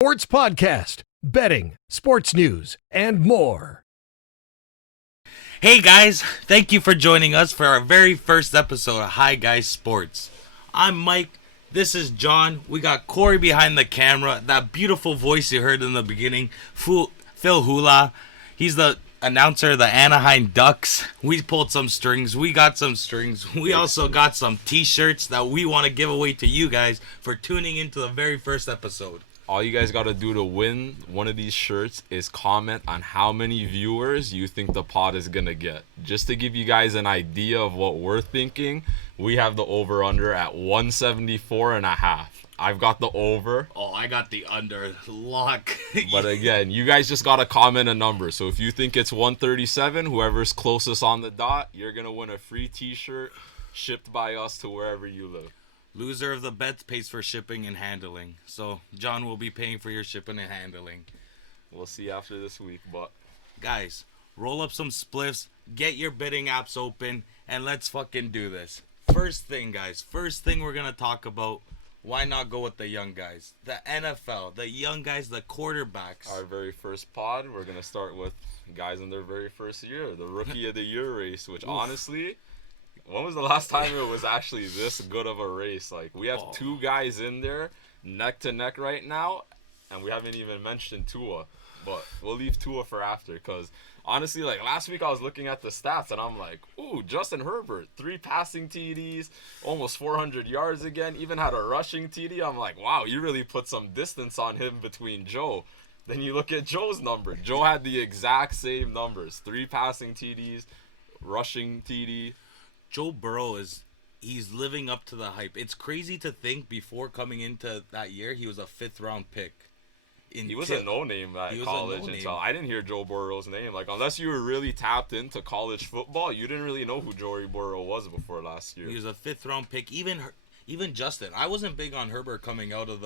Sports podcast, betting, sports news, and more. Hey guys, thank you for joining us for our very first episode of Hi Guys Sports. I'm Mike, this is John, we got Corey behind the camera, that beautiful voice you heard in the beginning, Phil Hula. He's the announcer of the Anaheim Ducks. We pulled some strings, we got some strings, we also got some t-shirts that we want to give away to you guys for tuning into the very first episode. All you guys got to do to win one of these shirts is comment on how many viewers you think the pod is going to get. Just to give you guys an idea of what we're thinking, we have the over-under at 174.5. I've got the over. Oh, I got the under. Lock. But again, you guys just got to comment a number. So if you think it's 137, whoever's closest on the dot, you're going to win a free t-shirt shipped by us to wherever you live. Loser of the bets pays for shipping and handling. So John will be paying for your shipping and handling. We'll see after this week, but guys, roll up some spliffs, get your betting apps open, and let's fucking do this. First thing, guys. First thing we're gonna talk about. Why not go with the young guys? The NFL, the young guys, the quarterbacks. Our very first pod, we're gonna start with guys in their very first year, the Rookie of the Year race, which honestly, when was the last time it was actually this good of a race? Like, we have two guys in there, neck to neck right now, and we haven't even mentioned Tua. But we'll leave Tua for after, because honestly, like, last week I was looking at the stats, and I'm like, ooh, Justin Herbert, 3 passing TDs, almost 400 yards again, even had a rushing TD. I'm like, wow, you really put some distance on him between Joe. Then you look at Joe's number. Joe had the exact same numbers, 3 passing TDs, rushing TD. Joe Burrow he's living up to the hype. It's crazy to think before coming into that year, he was a 5th round pick. He was a no-name at college until I didn't hear Joe Burrow's name. Like, unless you were really tapped into college football, you didn't really know who Joey Burrow was before last year. He was a 5th round pick. Even Justin. I wasn't big on Herbert coming out of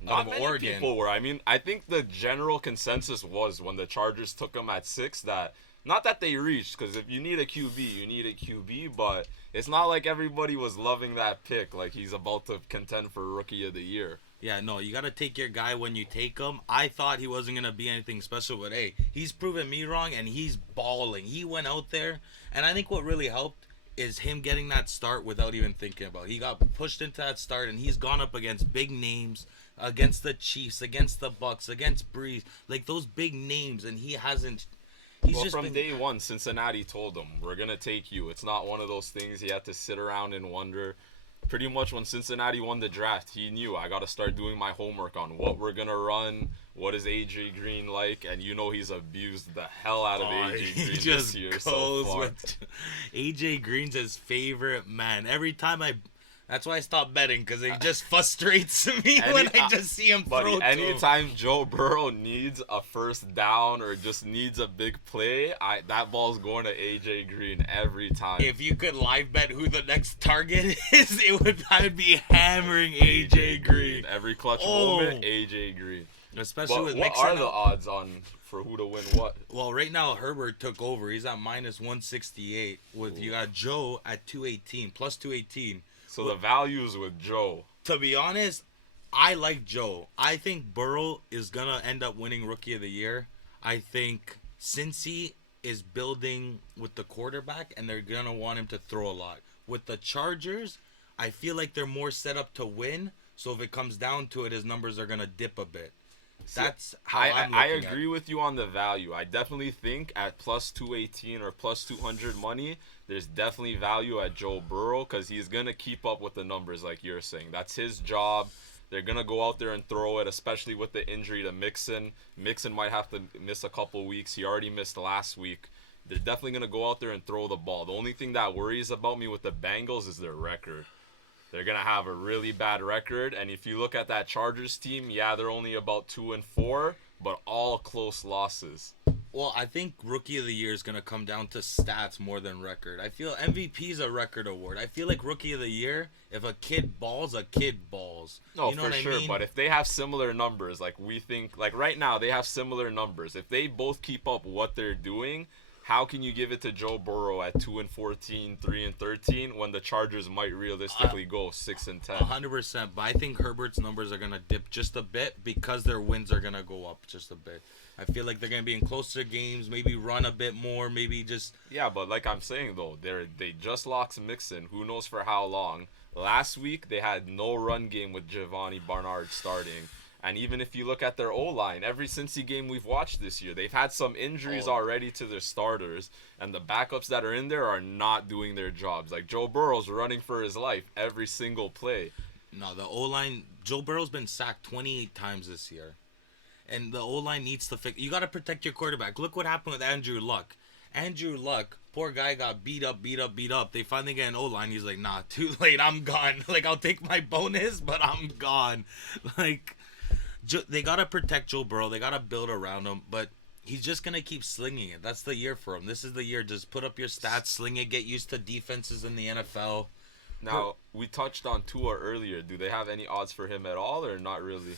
Not many Oregon. People were. I mean, I think the general consensus was when the Chargers took him at 6 that, not that they reached, because if you need a QB, you need a QB, but it's not like everybody was loving that pick, like he's about to contend for Rookie of the Year. Yeah, no, you got to take your guy when you take him. I thought he wasn't going to be anything special, but hey, he's proven me wrong, and he's balling. He went out there, and I think what really helped is him getting that start without even thinking about it. He got pushed into that start, and he's gone up against big names, against the Chiefs, against the Bucks, against Breeze, like those big names, and he hasn't. From day one, Cincinnati told him, we're going to take you. It's not one of those things he had to sit around and wonder. Pretty much when Cincinnati won the draft, he knew, I got to start doing my homework on what we're going to run, what is A.J. Green like, and you know he's abused the hell out of A.J. Green this year so far. A.J. Green's his favorite man. Every time that's why I stopped betting, because it just frustrates me when I just see him throw to anytime Joe Burrow needs a first down or just needs a big play, that ball's going to A.J. Green every time. If you could live bet who the next target is, I would be hammering A.J. Green. Every clutch moment, A.J. Green. Especially with Mixon. What are the odds for who to win what? Well, right now Herbert took over. He's at minus 168. You got Joe at 218, plus 218. So the values with Joe. To be honest, I like Joe. I think Burrow is going to end up winning Rookie of the Year. I think Cincy is building with the quarterback, and they're going to want him to throw a lot. With the Chargers, I feel like they're more set up to win. So if it comes down to it, his numbers are going to dip a bit. That's how I'm looking I agree with you on the value. I definitely think at plus 218 or plus 200 money, there's definitely value at Joe Burrow because he's going to keep up with the numbers like you're saying. That's his job. They're going to go out there and throw it, especially with the injury to Mixon. Mixon might have to miss a couple weeks. He already missed last week. They're definitely going to go out there and throw the ball. The only thing that worries about me with the Bengals is their record. They're going to have a really bad record. And if you look at that Chargers team, yeah, they're only about 2-4, but all close losses. Well, I think Rookie of the Year is going to come down to stats more than record. I feel MVP is a record award. I feel like Rookie of the Year, if a kid balls, a kid balls. No, you know for what sure. I mean? But if they have similar numbers, like we think, like right now, they have similar numbers. If they both keep up what they're doing, how can you give it to Joe Burrow at 2-14, 3-13 when the Chargers might realistically go 6-10? 100%. But I think Herbert's numbers are gonna dip just a bit because their wins are gonna go up just a bit. I feel like they're gonna be in closer games, maybe run a bit more, maybe just. Yeah, but like I'm saying though, they just lost Mixon. Who knows for how long? Last week they had no run game with Giovanni Bernard starting. And even if you look at their O-line, every Cincy game we've watched this year, they've had some injuries already to their starters, and the backups that are in there are not doing their jobs. Like Joe Burrow's running for his life every single play. No, the O-line, Joe Burrow's been sacked 28 times this year. And the O-line needs to fix. You got to protect your quarterback. Look what happened with Andrew Luck. Andrew Luck, poor guy, got beat up. They finally get an O-line. He's like, nah, too late. I'm gone. Like, I'll take my bonus, but I'm gone. Like, they got to protect Joe Burrow. They got to build around him. But he's just going to keep slinging it. That's the year for him. This is the year. Just put up your stats, sling it, get used to defenses in the NFL. Now, we touched on Tua earlier. Do they have any odds for him at all or not really?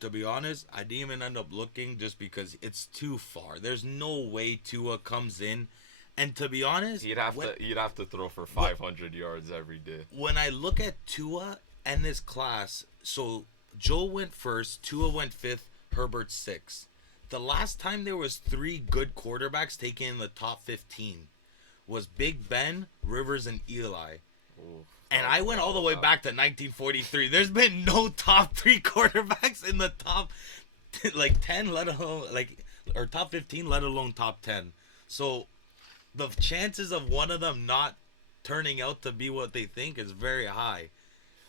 To be honest, I didn't even end up looking just because it's too far. There's no way Tua comes in. And to be honest, he'd have to throw for 500 yards every day. When I look at Tua and this class, so Joe went first, Tua went fifth, Herbert sixth. The last time there was 3 good quarterbacks taken in the top 15 was Big Ben, Rivers, and Eli. Ooh. And I went all the way back to 1943. There's been no top 3 quarterbacks in the top 10, let alone or top 15, let alone top 10. So the chances of one of them not turning out to be what they think is very high.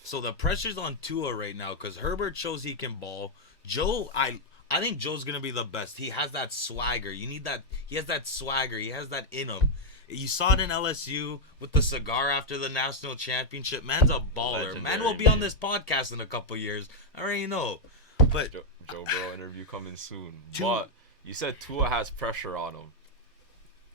So the pressure's on Tua right now because Herbert shows he can ball. Joe, I think Joe's gonna be the best. He has that swagger. You need that. He has that swagger. He has that in him. You saw it in LSU with the cigar after the national championship. Man's a baller. Legendary, man will be on this podcast in a couple years. I already know. But Joe Burrow interview coming soon. But you said Tua has pressure on him.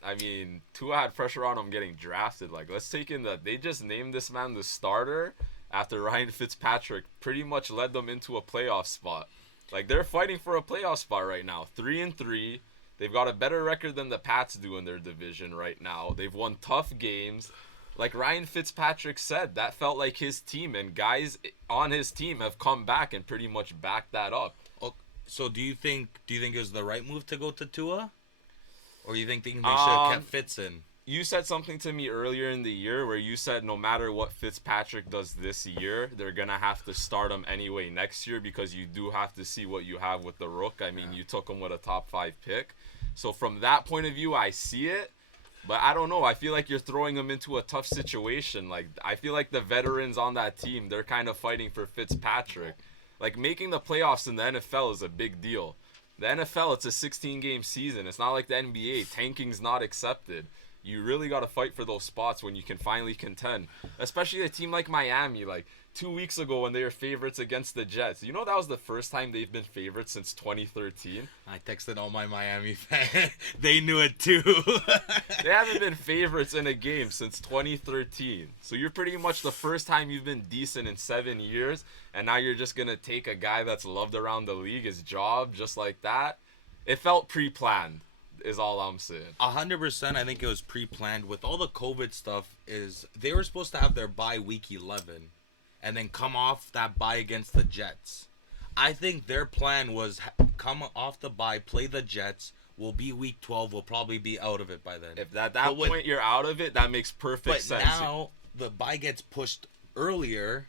I mean, Tua had pressure on him getting drafted. Like, let's take in that they just named this man the starter after Ryan Fitzpatrick pretty much led them into a playoff spot. Like, they're fighting for a playoff spot right now. 3-3. They've got a better record than the Pats do in their division right now. They've won tough games. Like Ryan Fitzpatrick said, that felt like his team, and guys on his team have come back and pretty much backed that up. So do you think it was the right move to go to Tua? Or you think they should have kept Fitz in? You said something to me earlier in the year where you said no matter what Fitzpatrick does this year, they're going to have to start him anyway next year because you do have to see what you have with the Rook. I mean, you took him with a top 5 pick. So from that point of view, I see it. But I don't know. I feel like you're throwing him into a tough situation. Like, I feel like the veterans on that team, they're kind of fighting for Fitzpatrick. Like, making the playoffs in the NFL is a big deal. The NFL, it's a 16-game season. It's not like the NBA. Tanking's not accepted. You really got to fight for those spots when you can finally contend. Especially a team like Miami, like 2 weeks ago when they were favorites against the Jets. You know that was the first time they've been favorites since 2013? I texted all my Miami fans. They knew it too. They haven't been favorites in a game since 2013. So you're pretty much the first time you've been decent in 7 years. And now you're just going to take a guy that's loved around the league, his job, just like that. It felt pre-planned. Is all I'm saying. 100%. I think it was pre-planned. With all the COVID stuff, is they were supposed to have their bye week 11, and then come off that bye against the Jets. I think their plan was come off the bye, play the Jets. We'll be week 12. We'll probably be out of it by then. If at that point you're out of it, that makes perfect sense. But now the bye gets pushed earlier,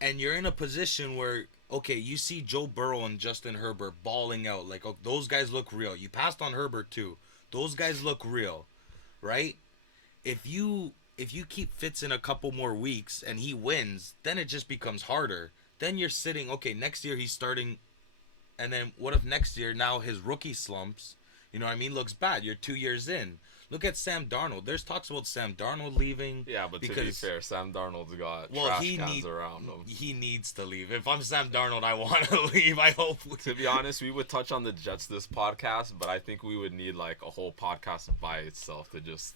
and you're in a position where. Okay, you see Joe Burrow and Justin Herbert balling out. Like, oh, those guys look real. You passed on Herbert, too. Those guys look real, right? If you keep Fitz in a couple more weeks and he wins, then it just becomes harder. Then you're sitting, okay, next year he's starting. And then what if next year, now his rookie slumps, you know what I mean, looks bad. You're 2 years in. Look at Sam Darnold. There's talks about Sam Darnold leaving. Yeah, but to be fair, Sam Darnold's got trash cans around him. He needs to leave. If I'm Sam Darnold, I want to leave. I hope. To be honest, we would touch on the Jets this podcast, but I think we would need like a whole podcast by itself to just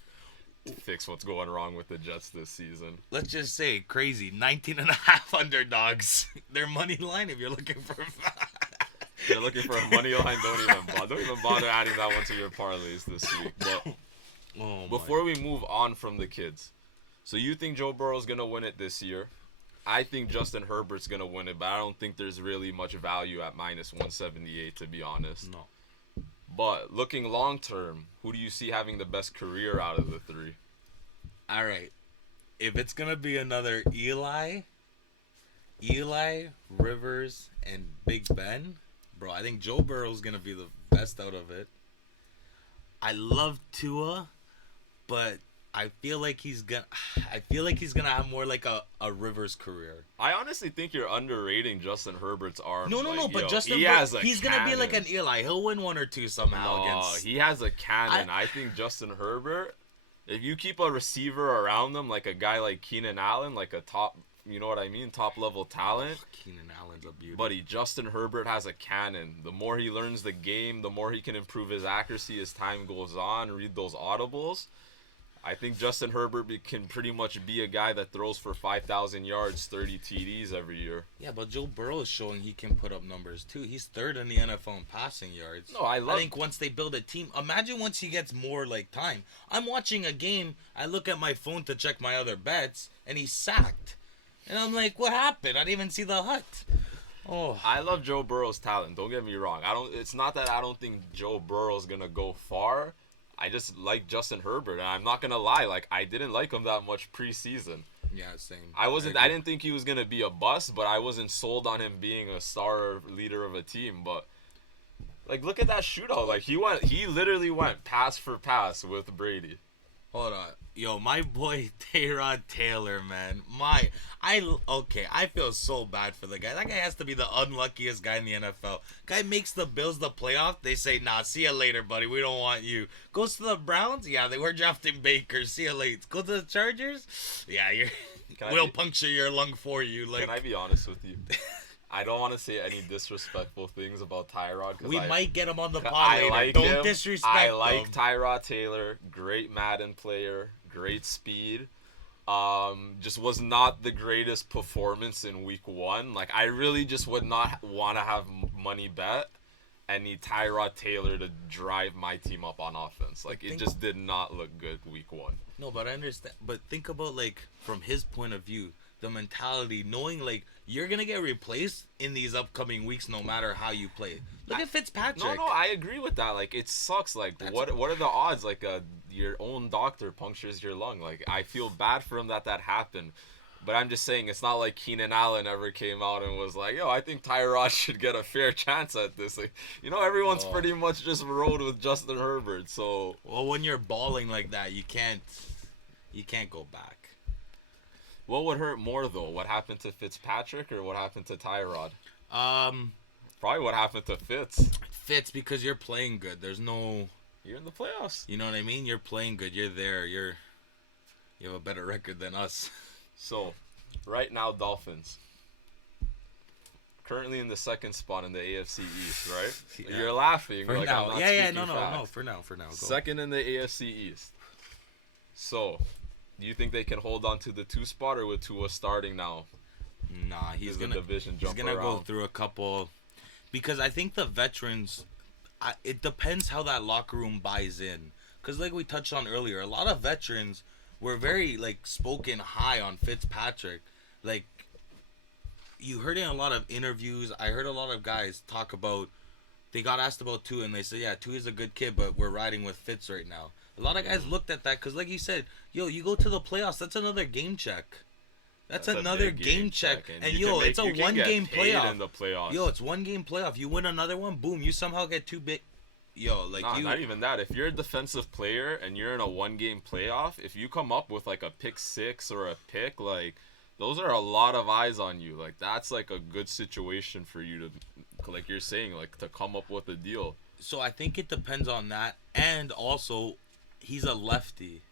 fix what's going wrong with the Jets this season. Let's just say crazy 19.5 underdogs. Their money line if you're looking for. You're looking for a money line. Don't even bother adding that one to your parlays this week. But Oh, Before we move on from the kids, so you think Joe Burrow's gonna win it this year? I think Justin Herbert's gonna win it, but I don't think there's really much value at -178, to be honest. No. But looking long term, who do you see having the best career out of the three? All right. If it's going to be another Eli, Rivers, and Big Ben, bro, I think Joe Burrow's going to be the best out of it. I love Tua, but I feel like he's gonna have more like a Rivers career. I honestly think you're underrating Justin Herbert's arm. No, but Justin he's gonna be like an Eli. He'll win one or two somehow against. He has a cannon. I think Justin Herbert, if you keep a receiver around them, like a guy like Keenan Allen, like a top, you know what I mean, top level talent. Keenan Allen's a beauty. Buddy, Justin Herbert has a cannon. The more he learns the game, the more he can improve his accuracy as time goes on. Read those audibles. I think Justin Herbert can pretty much be a guy that throws for 5,000 yards, 30 TDs every year. Yeah, but Joe Burrow is showing he can put up numbers too. He's third in the NFL in passing yards. No, I think once they build a team, imagine once he gets more like time. I'm watching a game, I look at my phone to check my other bets, and he's sacked. And I'm like, what happened? I didn't even see the hut. Oh, I love Joe Burrow's talent. Don't get me wrong. It's not that I don't think Joe Burrow's gonna go far. I just like Justin Herbert, and I'm not gonna lie. Like, I didn't like him that much preseason. yeah, same. I didn't think he was gonna be a bust, but I wasn't sold on him being a star leader of a team. But like, look at that shootout. Like, he literally went pass for pass with Brady. Hold on. Yo, my boy Tyrod Taylor, man. I feel so bad for the guy. That guy has to be the unluckiest guy in the NFL. Guy makes the Bills the playoff. They say, nah, see you later, buddy. We don't want you. Goes to the Browns. Yeah, they were drafting Baker. See you later. Go to the Chargers. Yeah, we'll puncture your lung for you. Like, can I be honest with you? I don't want to say any disrespectful things about Tyrod. We might get him on the pod later. Don't disrespect him. I like Tyrod Taylor. Great Madden player. Great speed. Just was not the greatest performance in week 1. Like, I really just would not want to have money bet and need Tyrod Taylor to drive my team up on offense. Like, it just did not look good week 1. No, but I understand. But think about, like, from his point of view, the mentality, knowing, like, you're going to get replaced in these upcoming weeks no matter how you play. Look at Fitzpatrick. No, I agree with that. Like, it sucks. Like, what are the odds? Like, your own doctor punctures your lung. Like, I feel bad for him that happened. But I'm just saying, it's not like Keenan Allen ever came out and was like, yo, I think Tyrod should get a fair chance at this. Like, you know, everyone's pretty much just rode with Justin Herbert. So, well, when you're balling like that, you can't go back. What would hurt more, though? What happened to Fitzpatrick or what happened to Tyrod? Probably what happened to Fitz, because you're playing good. You're in the playoffs. You know what I mean? You're playing good. You're there. You have a better record than us. So, right now, Dolphins. Currently in the second spot in the AFC East, right? Yeah. You're laughing. For like, now. I'm not No. For now. Go. Second in the AFC East. So, do you think they can hold on to the 2 spot, or with Tua starting now? Nah, he's gonna go through a couple, because I think the veterans. It depends how that locker room buys in, because like we touched on earlier, a lot of veterans were very like spoken high on Fitzpatrick. Like, you heard in a lot of interviews, I heard a lot of guys talk about. They got asked about Tua, and they said, yeah, Tua's a good kid, but we're riding with Fitz right now. A lot of guys looked at that because, like you said, yo, you go to the playoffs, that's another game check. That's another game check. And yo, it's a one-game playoff. In the playoffs. Yo, it's one-game playoff. You win another one, boom, you somehow get 2 big. Yo, like not even that. If you're a defensive player and you're in a one-game playoff, if you come up with like a pick 6 or a pick, like, those are a lot of eyes on you. Like, that's like a good situation for you to, like you're saying, like, to come up with a deal. So I think it depends on that, and also he's a lefty,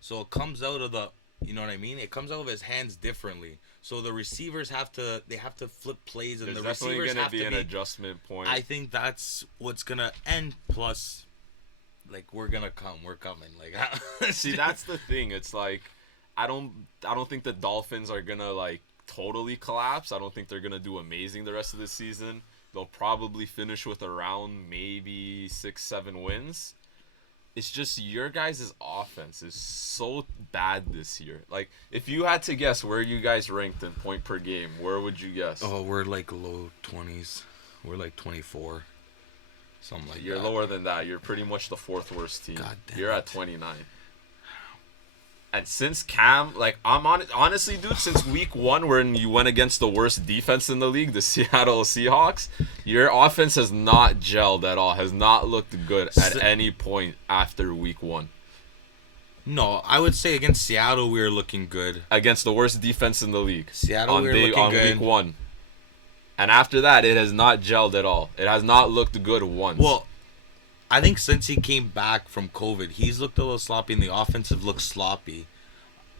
so it comes out of the, you know what I mean? It comes out of his hands differently. So the receivers have to flip plays, and There's the receivers definitely have to be an adjustment point. I think that's what's gonna end. Plus, like, we're coming. Like, see, that's the thing. It's like, I don't think the Dolphins are gonna like totally collapse. I don't think they're gonna do amazing the rest of the season. They'll probably finish with around maybe 6-7 wins. It's just your guys' offense is so bad this year. Like, if you had to guess where you guys ranked in point per game, where would you guess? Oh, we're like low 20s. We're like 24. Something like You're that. lower than that. You're pretty much the 4th worst team. God damn You're it. at 29. And since Cam, like, honestly, dude, since week 1 when you went against the worst defense in the league, the Seattle Seahawks, your offense has not gelled at all, has not looked good at any point after week 1. No, I would say against Seattle we were looking good. Against the worst defense in the league. Seattle we were looking good. On week 1. And after that, it has not gelled at all. It has not looked good once. Well, I think since he came back from COVID, he's looked a little sloppy, and the offensive looks sloppy.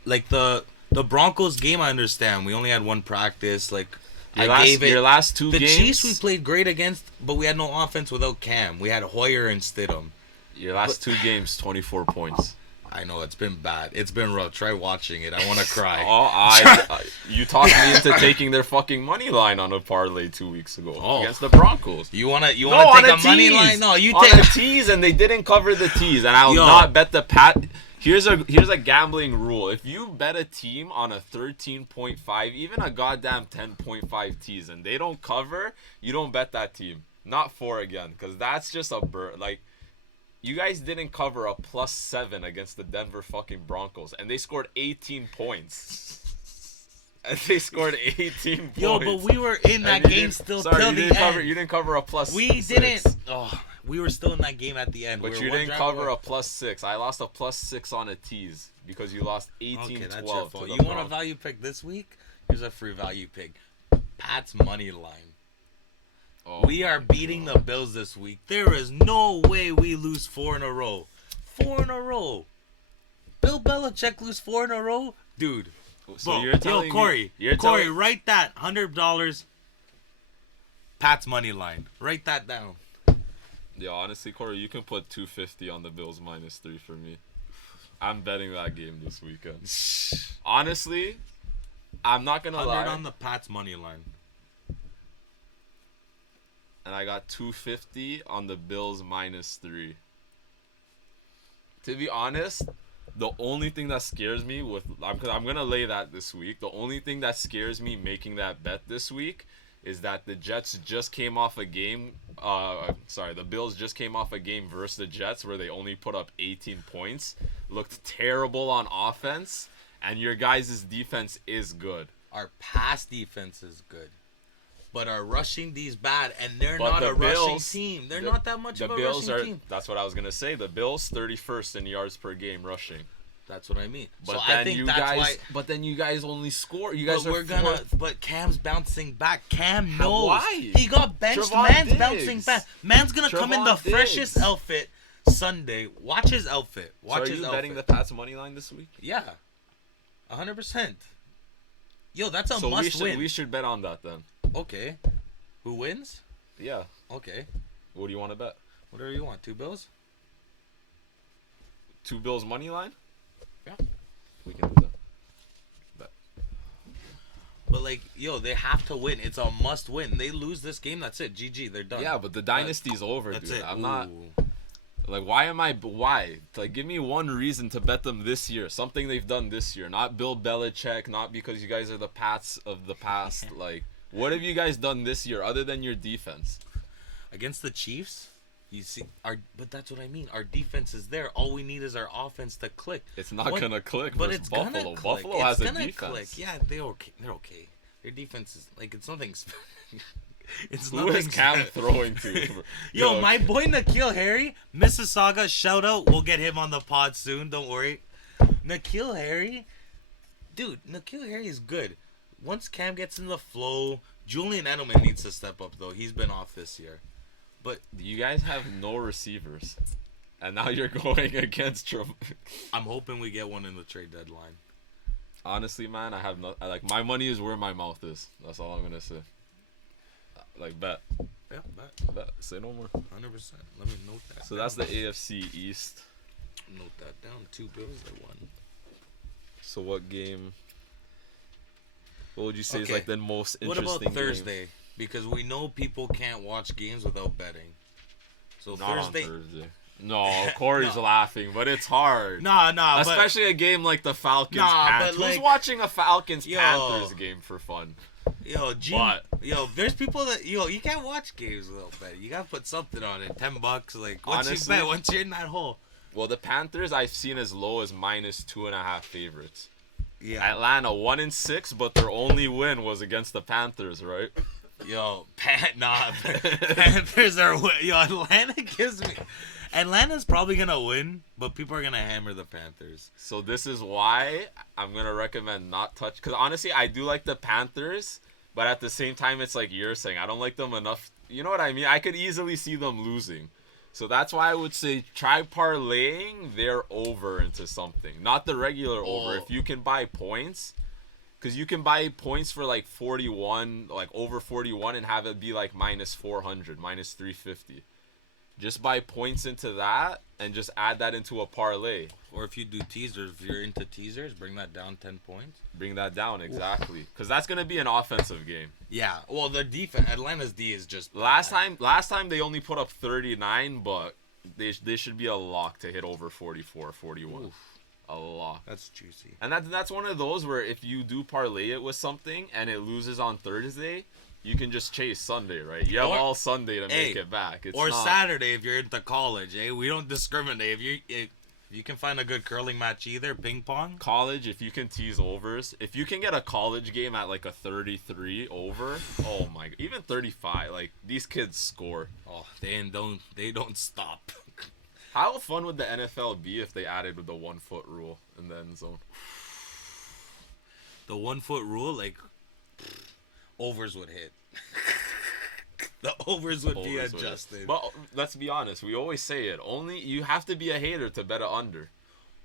Like the Broncos game, I understand. We only had one practice. Like your last two games. The Chiefs we played great against, but we had no offense without Cam. We had Hoyer and Stidham. Your last 2 games, 24 points. I know it's been bad. It's been rough. Try watching it. I want to cry. You talked me into taking their fucking money line on a parlay 2 weeks ago against the Broncos. You wanna take a money line? No, you on take a tease, and they didn't cover the tease, and I will not bet the pat. Here's a gambling rule. If you bet a team on a 13.5, even a goddamn 10.5 tease, and they don't cover, you don't bet that team. Not 4 again, because that's just a like. You guys didn't cover a +7 against the Denver fucking Broncos, and they scored 18 points. And they scored 18 points. Yo, but we were in that game till the end. You didn't cover a +6. We didn't. Oh, we were still in that game at the end. But you didn't cover a +6. I lost a +6 on a tease because you lost 18-12. Okay, that's your fault. You Broncos. want a value pick this week? Here's a free value pick. Pat's money line. Oh, we are beating the Bills this week. There is no way we lose 4 in a row. 4 in a row. Bill Belichick lose 4 in a row? Dude. So bro, you're telling Corey, write that $100 Pat's money line. Write that down. Yeah, honestly, Corey, you can put $250 on the Bills -3 for me. I'm betting that game this weekend. Honestly, I'm not gonna lie. 100 on the Pat's money line. And I got $250 on the Bills -3. To be honest, the only thing that scares me I'm gonna lay that this week. The only thing that scares me making that bet this week is that the Jets just came off a game. The Bills just came off a game versus the Jets where they only put up 18 points, looked terrible on offense, and your guys' defense is good. Our pass defense is good. But our rushing D's bad, and they're not a rushing team. They're not that much of a rushing team. That's what I was gonna say. The Bills 31st in yards per game rushing. That's what I mean. But so then I think that's why. But then you guys only score. But Cam's bouncing back. Cam knows. Why? He got benched. Man's bouncing back. Man's gonna come in the freshest Diggs. outfit Sunday. Watch his outfit. Are you betting the Pats money line this week? Yeah, 100%. Yo, that's a so must win. We should bet on that then. Okay. Who wins? Yeah. Okay. What do you want to bet? Whatever you want. 2 Bills? 2 Bills money line? Yeah. We can do that. Bet. But, like, yo, they have to win. It's a must win. They lose this game, that's it. GG, they're done. Yeah, but the dynasty's over, that's dude. it. I'm not... Like, why? Like, give me one reason to bet them this year. Something they've done this year. Not Bill Belichick, not because you guys are the Pats of the past. Like, what have you guys done this year other than your defense? Against the Chiefs, you see, but that's what I mean. Our defense is there. All we need is our offense to click. It's not gonna click. But it's Buffalo. gonna click. Buffalo has a defense. Click. Yeah, they're okay. They're okay. Their defense is like it's nothing. Who is Cam throwing to? Yo, my boy N'Keal Harry, Mississauga, shout out. We'll get him on the pod soon. Don't worry. N'Keal Harry, dude. N'Keal Harry is good. Once Cam gets in the flow, Julian Edelman needs to step up though. He's been off this year. But you guys have no receivers, and now you're going against I'm hoping we get one in the trade deadline. Honestly, man, I have no. Like, my money is where my mouth is. That's all I'm gonna say. Like, bet. Yeah, bet. Say no more. 100%. Let me note that. So that's the AFC East. Note that down. 2 Bills that won. So what game? What would you say is like the most interesting? What about Thursday? Because we know people can't watch games without betting. So Not Thursday. on Thursday. No, Corey's laughing, but it's hard. Nah, especially a game like the Falcons. But Who's watching a Falcons Panthers game for fun? There's people that you can't watch games a little bit. You gotta put something on it. $10. Like once you're in that hole. Well, the Panthers I've seen as low as -2.5 favorites. Yeah. Atlanta 1-6, but their only win was against the Panthers, right? Panthers are Atlanta gives me. Atlanta's probably gonna win, but people are gonna hammer the Panthers. So this is why I'm gonna recommend not touch. Because honestly, I do like the Panthers, but at the same time, it's like you're saying, I don't like them enough. You know what I mean? I could easily see them losing. So that's why I would say try parlaying their over into something, not the regular over. If you can buy points, because you can buy points for like 41, like over 41, and have it be like -400, -350. Just buy points into that and just add that into a parlay. Or if you do teasers, if you're into teasers, bring that down 10 points. Bring that down, exactly. Because that's going to be an offensive game. Yeah. Well, the defense, Atlanta's D is just Last time they only put up 39, but they should be a lock to hit over 44, 41. Oof. A lock. That's juicy. And that's one of those where if you do parlay it with something and it loses on Thursday, you can just chase Sunday, right? You have all Sunday to make it back. Saturday if you're into college, We don't discriminate. If you can find a good curling match either, ping pong. College, if you can tease overs. If you can get a college game at like a 33 over, oh my, even 35, like these kids score. Oh, they don't stop. How fun would the NFL be if they added with the 1 foot rule in the end zone? The 1 foot rule, like overs would hit. The overs would be adjusted. But let's be honest, we always say it. Only you have to be a hater to bet a under.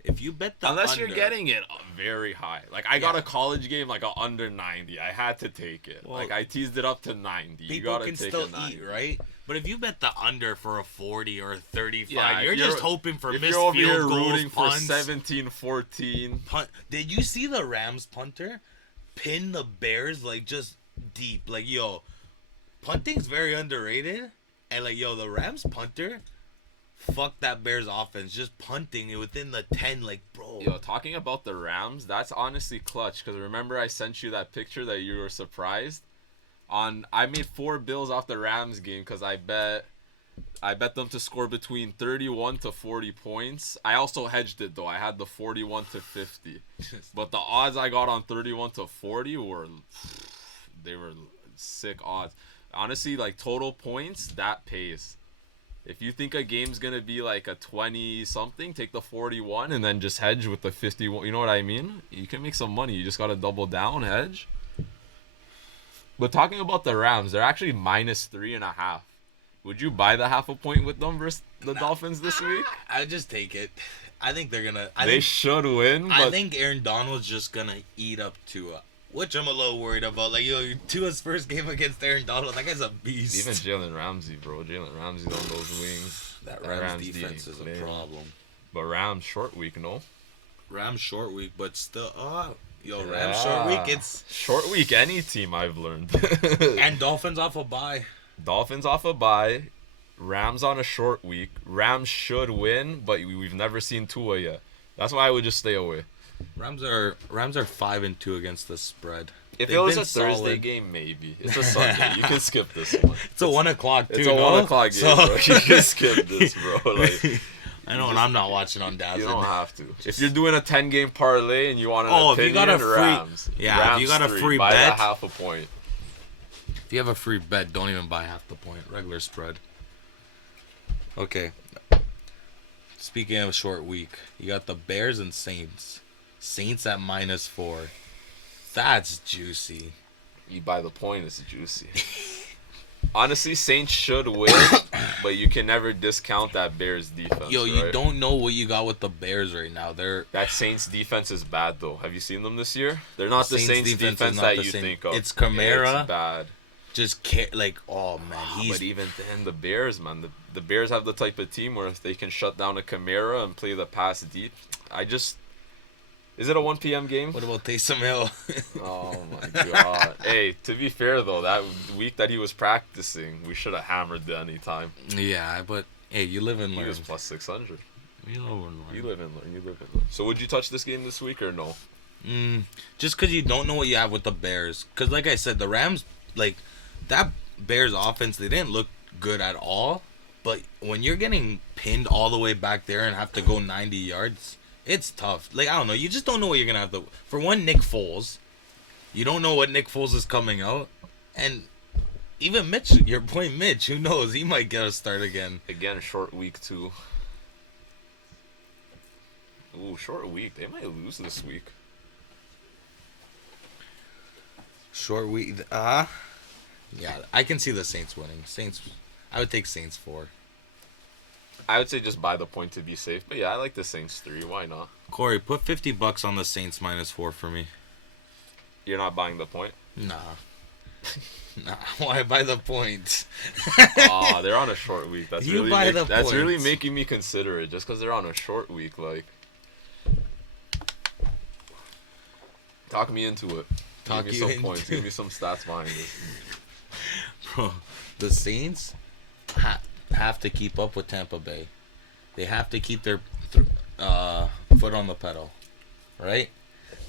If you bet the unless under, you're getting it very high. Like I got a college game like a under 90. I had to take it. Well, like I teased it up to 90. You gotta take still 90. Eat, right? But if you bet the under for a 40 or a 35, you're just hoping for missed field goals, rooting punts. For 17-14. Did you see the Rams punter pin the Bears like just deep? Like punting's very underrated, and like the Rams punter, fuck that Bears offense, just punting it within the 10, like bro. Talking about the Rams, that's honestly clutch. Because remember I sent you that picture that you were surprised. I made 4 bills off the Rams game because I bet them to score between 31 to 40 points. I also hedged it though. I had the 41 to 50, but the odds I got on 31 to 40 were sick odds. Honestly, like total points, that pays. If you think a game's gonna be like a 20 something, take the 41 and then just hedge with the 51. You know what I mean? You can make some money. You just gotta double down, hedge. But talking about the Rams, they're actually -3.5. Would you buy the 0.5 point with them versus the Dolphins this week? I'd just take it. I think they're gonna. They should win. I think Aaron Donald's just gonna eat up Tua, which I'm a little worried about. Like Tua's first game against Aaron Donald, that guy's a beast. Even Jalen Ramsey, bro. Jalen Ramsey's on those wings. That Rams defense is a problem. But Rams short week, no? Rams short week, but still, Rams short week. It's short week. Any team I've learned. And Dolphins off a bye. Rams on a short week. Rams should win, but we've never seen Tua yet. That's why I would just stay away. Rams are 5-2 against the spread. If it was a Thursday game, maybe. It's a Sunday. You can skip this one. It's a 1 o'clock too. It's a 1 o'clock game, bro. You can skip this, bro. Like, I know, and I'm not watching on Dazzle. You don't have to. If you're doing a 10-game parlay and you want an opinion, if you got a free, Rams. If you got a free buy bet, that 0.5 point. If you have a free bet, don't even buy half the point. Regular spread. Okay. Speaking of a short week, you got the Bears and Saints. Saints at -4. That's juicy. You buy the point, it's juicy. Honestly, Saints should win, but you can never discount that Bears defense. You don't know what you got with the Bears right now. That Saints defense is bad, though. Have you seen them this year? They're not the Saints defense that you think of. It's Kamara. It's bad. But even then, the Bears, man. The Bears have the type of team where if they can shut down a Kamara and play the pass deep, is it a 1 p.m. game? What about Taysom Hill? Oh, my God. Hey, to be fair, though, that week that he was practicing, we should have hammered the anytime. Yeah, but Hey, you live and He learn. was plus 600. You live and learn. You live and learn. You live and learn. So would you touch this game this week or no? Just because you don't know what you have with the Bears. Because, like I said, the Rams, like, that Bears offense, they didn't look good at all. But when you're getting pinned all the way back there and have to go 90 yards, it's tough. Like, I don't know. You just don't know what you're going to have to... For one, Nick Foles. You don't know what Nick Foles is coming out. And even Mitch, your boy Mitch, who knows? He might get a start again. Again, short week 2. Ooh, short week. They might lose this week. Short week. Yeah, I can see the Saints winning. Saints. I would take Saints 4. I would say just buy the point to be safe. But yeah, I like the Saints 3. Why not? Corey, put $50 on the Saints -4 for me. You're not buying the point? Nah. Nah. Why buy the point? Aw, they're on a short week. That's You really buy the that's really points. making me consider it just because they're on a short week. Like, talk me into it. Talk Give me you some points. into Give me some stats behind this. Bro, the Saints have to keep up with Tampa Bay. They have to keep their foot on the pedal, right?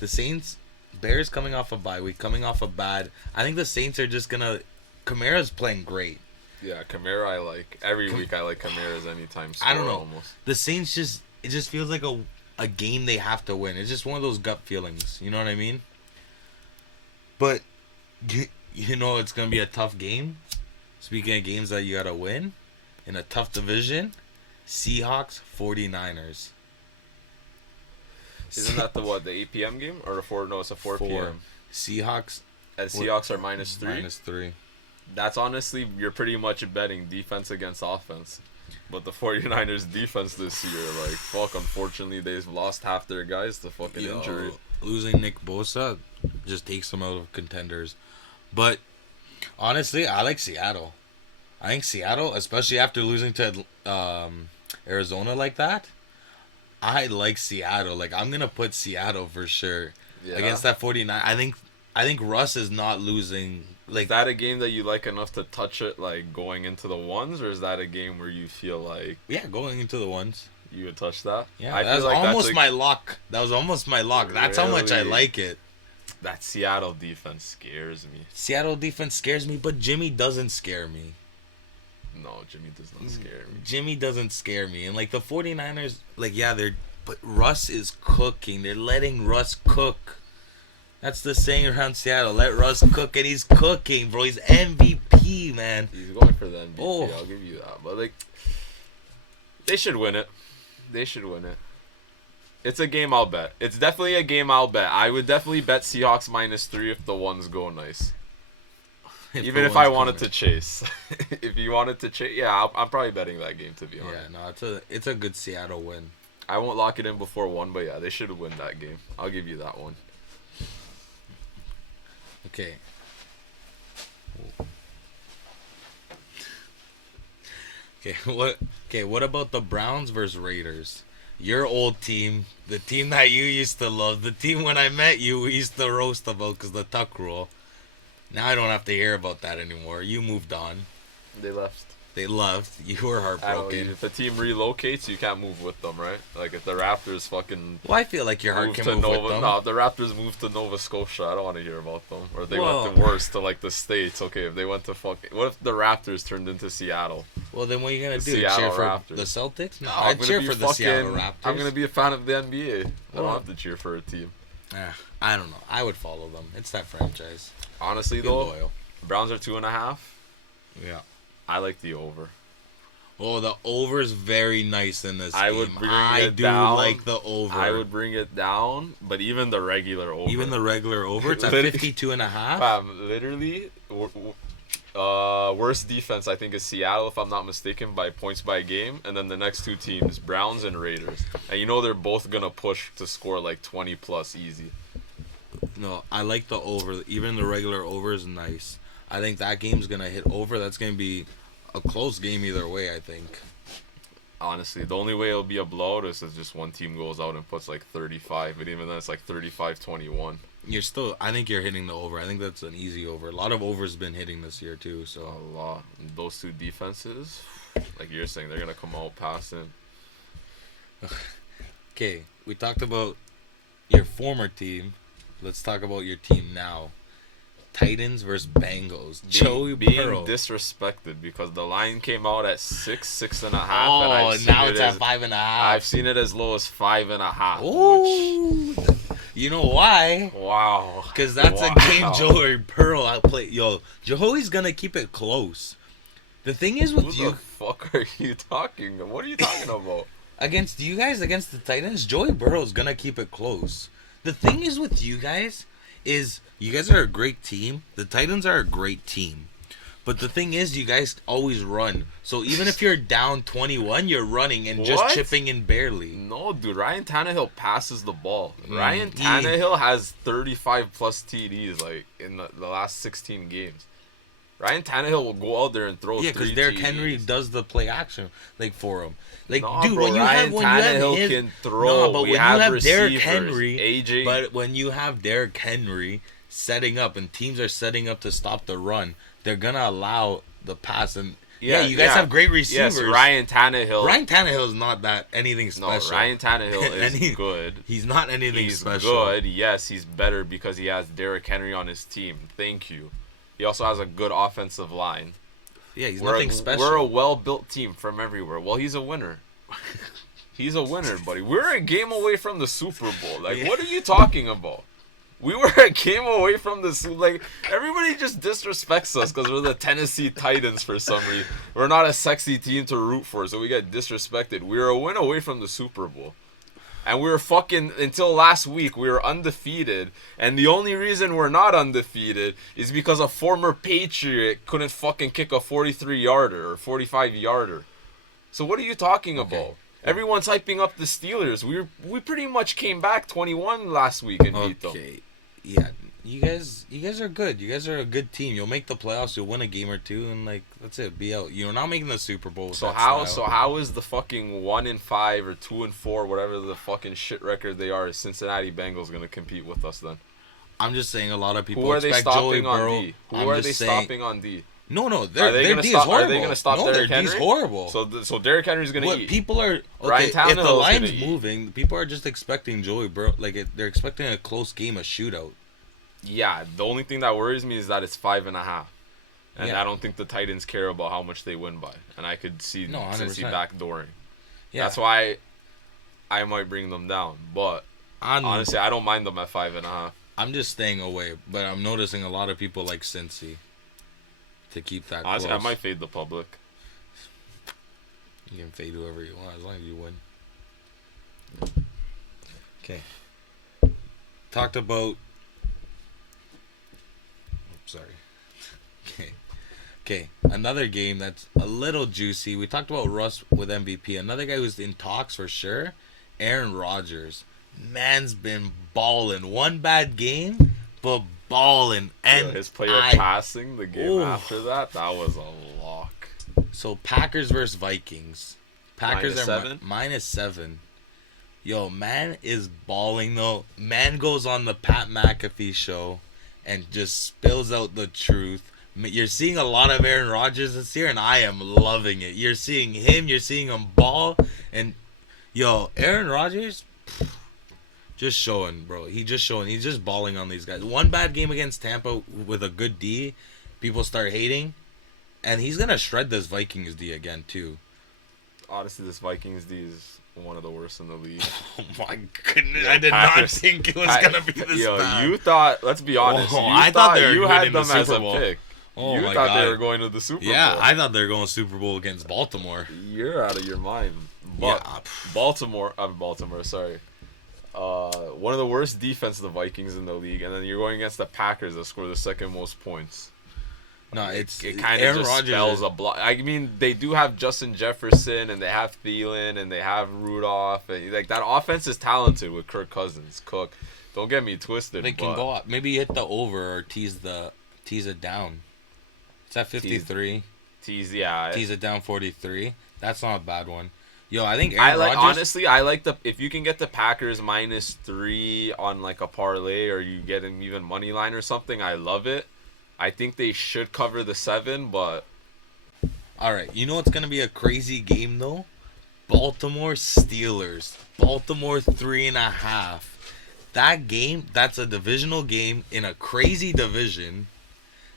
The Saints, Bears coming off a bye week, coming off a bad. I think the Saints are just gonna. Kamara's playing great. Yeah, Kamara I like. Every week I like Kamara's anytime score I don't know. almost. The Saints it just feels like a game they have to win. It's just one of those gut feelings. You know what I mean? But you know it's gonna be a tough game. Speaking of games that you gotta win in a tough division, Seahawks 49ers. Isn't that the 8 p.m. game? Or the 4? No, it's a 4 p.m. Seahawks. And Seahawks are -3. -3. That's honestly, you're pretty much betting defense against offense. But the 49ers defense this year, like, fuck, unfortunately, they've lost half their guys to fucking injury. Losing Nick Bosa just takes them out of contenders. But, honestly, I like Seattle. I think Seattle, especially after losing to Arizona like that, I like Seattle. Like, I'm going to put Seattle for sure. Yeah. Against that 49. I think Russ is not losing. Like, Is that a game that you like enough to touch it, like, going into the ones? Or is that a game where you feel like yeah, going into the ones. you would touch that? Yeah, I that was feel like almost that's my lock. That was almost my lock. That's how much I Really? like it. That Seattle defense scares me. Seattle defense scares me, but Jimmy doesn't scare me. No, Jimmy does not scare me. Jimmy doesn't scare me. And, like, the 49ers, like, yeah, but Russ is cooking. They're letting Russ cook. That's the saying around Seattle. Let Russ cook, and he's cooking, bro. He's MVP, man. He's going for the MVP, Oh. I'll give you that. But, like, they should win it. They should win it. It's a game I'll bet. It's definitely a game I'll bet. I would definitely bet Seahawks -3 if the ones go nice. Even if I wanted to chase. If you wanted to chase, yeah, I'm probably betting that game, to be honest. Yeah, no, it's a good Seattle win. I won't lock it in before 1, but yeah, they should win that game. I'll give you that one. Okay. What about the Browns versus Raiders? Your old team, the team that you used to love, the team when I met you we used to roast about because the tuck rule. Now I don't have to hear about that anymore. You moved on. They left. They left. You were heartbroken. If the team relocates, you can't move with them, right? Like, if the Raptors fucking Well, I feel like your heart move can to move Nova, with them. no, if the Raptors moved to Nova Scotia, I don't want to hear about them. Or if they Well- went to worse, to, like, the States. Okay, if they went to fucking... What if the Raptors turned into Seattle? Well, then what are you gonna The do? Seattle Cheer for Raptors. the Celtics? No, I'm I'd gonna cheer be for the Seattle Raptors. I'm going to be a fan of the NBA. I Well- don't have to cheer for a team. I don't know. I would follow them. It's that franchise. Honestly, Be though, loyal. Browns are 2.5. Yeah. I like the over. Oh, the over is very nice in this I game. would bring I it do down. like the over. I would bring it down, but even the regular over. Even the regular over, it's at Literally- 52.5. Literally, worst defense I think is Seattle, if I'm not mistaken, by points by game, and then the next two teams, Browns and Raiders, and you know they're both gonna push to score like 20 plus easy. No, I like the over. Even the regular over is nice. I think that game's gonna hit over. That's gonna be a close game either way, I think. Honestly, the only way it'll be a blowout is if just one team goes out and puts like 35, but even then it's like 35-21. I think you're hitting the over. I think that's an easy over. A lot of overs been hitting this year too. So A lot. Those two defenses, like you're saying, they're gonna come out passing. okay, we talked about your former team. Let's talk about your team now. Titans versus Bengals. Joey Being Burrow. disrespected because the line came out at 6.5, and Oh, I've seen now it it's as, at 5.5. I've seen it as low as 5.5. Ooh, you know why? Wow. Because that's a game Joey Burrow outplayed. Yo, Joey's gonna keep it close. The thing is with Who you the fuck are you talking? What are you talking about? against you guys against the Titans, Joey Burrow's gonna keep it close. The thing is with you guys is you guys are a great team. The Titans are a great team. But the thing is, you guys always run. So even if you're down 21, you're running and just What? chipping in barely. No, dude. Ryan Tannehill passes the ball. Ryan Tannehill has 35 plus TDs like in the last 16 games. Ryan Tannehill will go out there and throw. Yeah, because Derrick Henry does the play action like for him. Like, No, dude, bro, when you Ryan have Tannehill can throw. No, but We when have you have Derrick receivers. Henry, AJ. but when you have Derrick Henry setting up and teams are setting up to stop the run, they're gonna allow the pass. And you guys have great receivers. Yes, Ryan Tannehill. Ryan Tannehill is not that anything No, special. Ryan Tannehill is good. He's not anything He's special. good. Yes, he's better because he has Derrick Henry on his team. Thank you. He also has a good offensive line. Yeah, he's We're nothing special. We're a well-built team from everywhere. Well, he's a winner. He's a winner, buddy. We're a game away from the Super Bowl. Like, what are you talking about? We were a game away from the Super Bowl. Like, everybody just disrespects us because we're the Tennessee Titans for some reason. We're not a sexy team to root for, so we get disrespected. We were a win away from the Super Bowl. And we were fucking, until last week, we were undefeated. And the only reason we're not undefeated is because a former Patriot couldn't fucking kick a 43-yarder or 45-yarder. So what are you talking about? Everyone's hyping up the Steelers. We pretty much came back 21 last week and beat them. Okay, yeah, you guys are good. You guys are a good team. You'll make the playoffs. You'll win a game or two, and like that's it. Be out. You're not making the Super Bowl. So how is the fucking 1-5 or 2-4, whatever the fucking shit record they are, Cincinnati Bengals gonna compete with us then? I'm just saying a lot of people Who are they expect Joey stopping on Burrow. D? Who are they stopping on D? No, their D is horrible. Are they gonna stop no, Derrick their Henry? D's horrible. So Derrick Henry's gonna eat. People are Ryan if the Tannehill's line's gonna eat. moving, people are just expecting Joey Burrow. They're expecting a close game, a shootout. Yeah, the only thing that worries me is that it's 5.5. And Yeah. I don't think the Titans care about how much they win by. And I could see Cincy 100%. backdooring. Yeah. That's why I might bring them down. But honestly, I don't mind them at 5.5. I'm just staying away, but I'm noticing a lot of people like Cincy to keep that Honestly, close. I might fade the public. You can fade whoever you want as long as you win. Okay. Talked about. Sorry. Okay. Another game that's a little juicy. We talked about Russ with MVP. Another guy who's in talks for sure. Aaron Rodgers. Man's been balling. One bad game, but balling. And His player passing the game after that was a lock. So Packers versus Vikings. Packers -7? -7. Yo, man is balling though. Man goes on the Pat McAfee show and just spills out the truth. You're seeing a lot of Aaron Rodgers this year, and I am loving it. You're seeing him. You're seeing him ball, and yo, Aaron Rodgers, just showing, bro. He's just balling on these guys. One bad game against Tampa with a good D, people start hating, and he's gonna shred this Vikings D again too. Honestly, this Vikings D is one of the worst in the league. Oh my goodness! Yo, I did Packers- not think it was gonna be this bad. You thought? Let's be honest. Oh, you I thought they were you going had in the them as Super a Bowl. pick. Oh you my thought God. they were going to the Super Yeah, Bowl. I thought they were going Super Bowl against Baltimore. You're out of your mind. But Yeah. Baltimore, sorry. One of the worst defense of the Vikings in the league, and then you're going against the Packers that score the second most points. No, It kind of Aaron just Rodgers spells is- a block. I mean, they do have Justin Jefferson, and they have Thielen, and they have Rudolph, and like that offense is talented with Kirk Cousins, Cook. Don't get me twisted. They can but go up. Maybe hit the over or tease it down. It's at 53. Tease, yeah. Tease it down 43. That's not a bad one. Yo, I think I Aaron like Rodgers. honestly, I like if you can get the Packers -3 on like a parlay, or you get them even money line or something. I love it. I think they should cover the 7, but All right, you know what's gonna be a crazy game though? Baltimore Steelers. Baltimore 3.5. That game, that's a divisional game in a crazy division.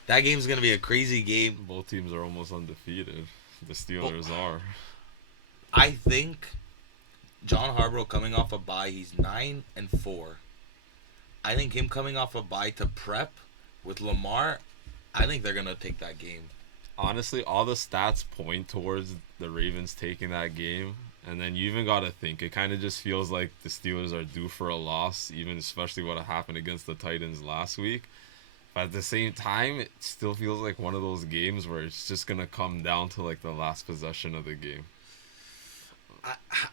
That game's gonna be a crazy game. both teams are almost undefeated. The Steelers are. I think John Harbaugh coming off a bye, he's 9-4. I think him coming off a bye to prep with Lamar, I think they're gonna take that game. Honestly, all the stats point towards the Ravens taking that game. And then you even got to think, it kind of just feels like the Steelers are due for a loss, even especially what happened against the Titans last week. But at the same time, it still feels like one of those games where it's just going to come down to like the last possession of the game.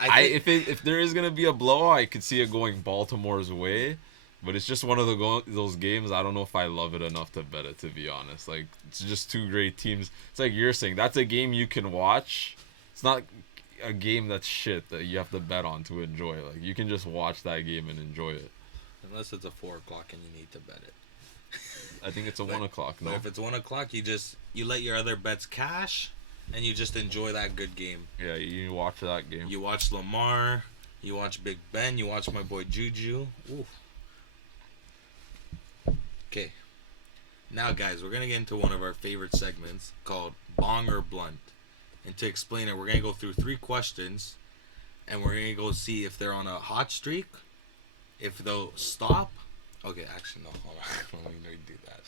If there is going to be a blow, I could see it going Baltimore's way. But it's just one of those games, I don't know if I love it enough to bet it, to be honest. Like, it's just two great teams. It's like you're saying, that's a game you can watch. It's not a game that's shit that you have to bet on to enjoy. Like, you can just watch that game and enjoy it. Unless it's a 4 o'clock and you need to bet it. I think it's a 1 o'clock, no? But if it's 1 o'clock, you let your other bets cash, and you just enjoy that good game. Yeah, you watch that game. You watch Lamar, you watch Big Ben, you watch my boy Juju. Oof. Okay. Now, guys, we're going to get into one of our favorite segments called Bong or Blunt. And to explain it, we're going to go through 3 questions, and we're going to go see if they're on a hot streak, if they'll stop. Okay, actually, no, hold on. Let me do that.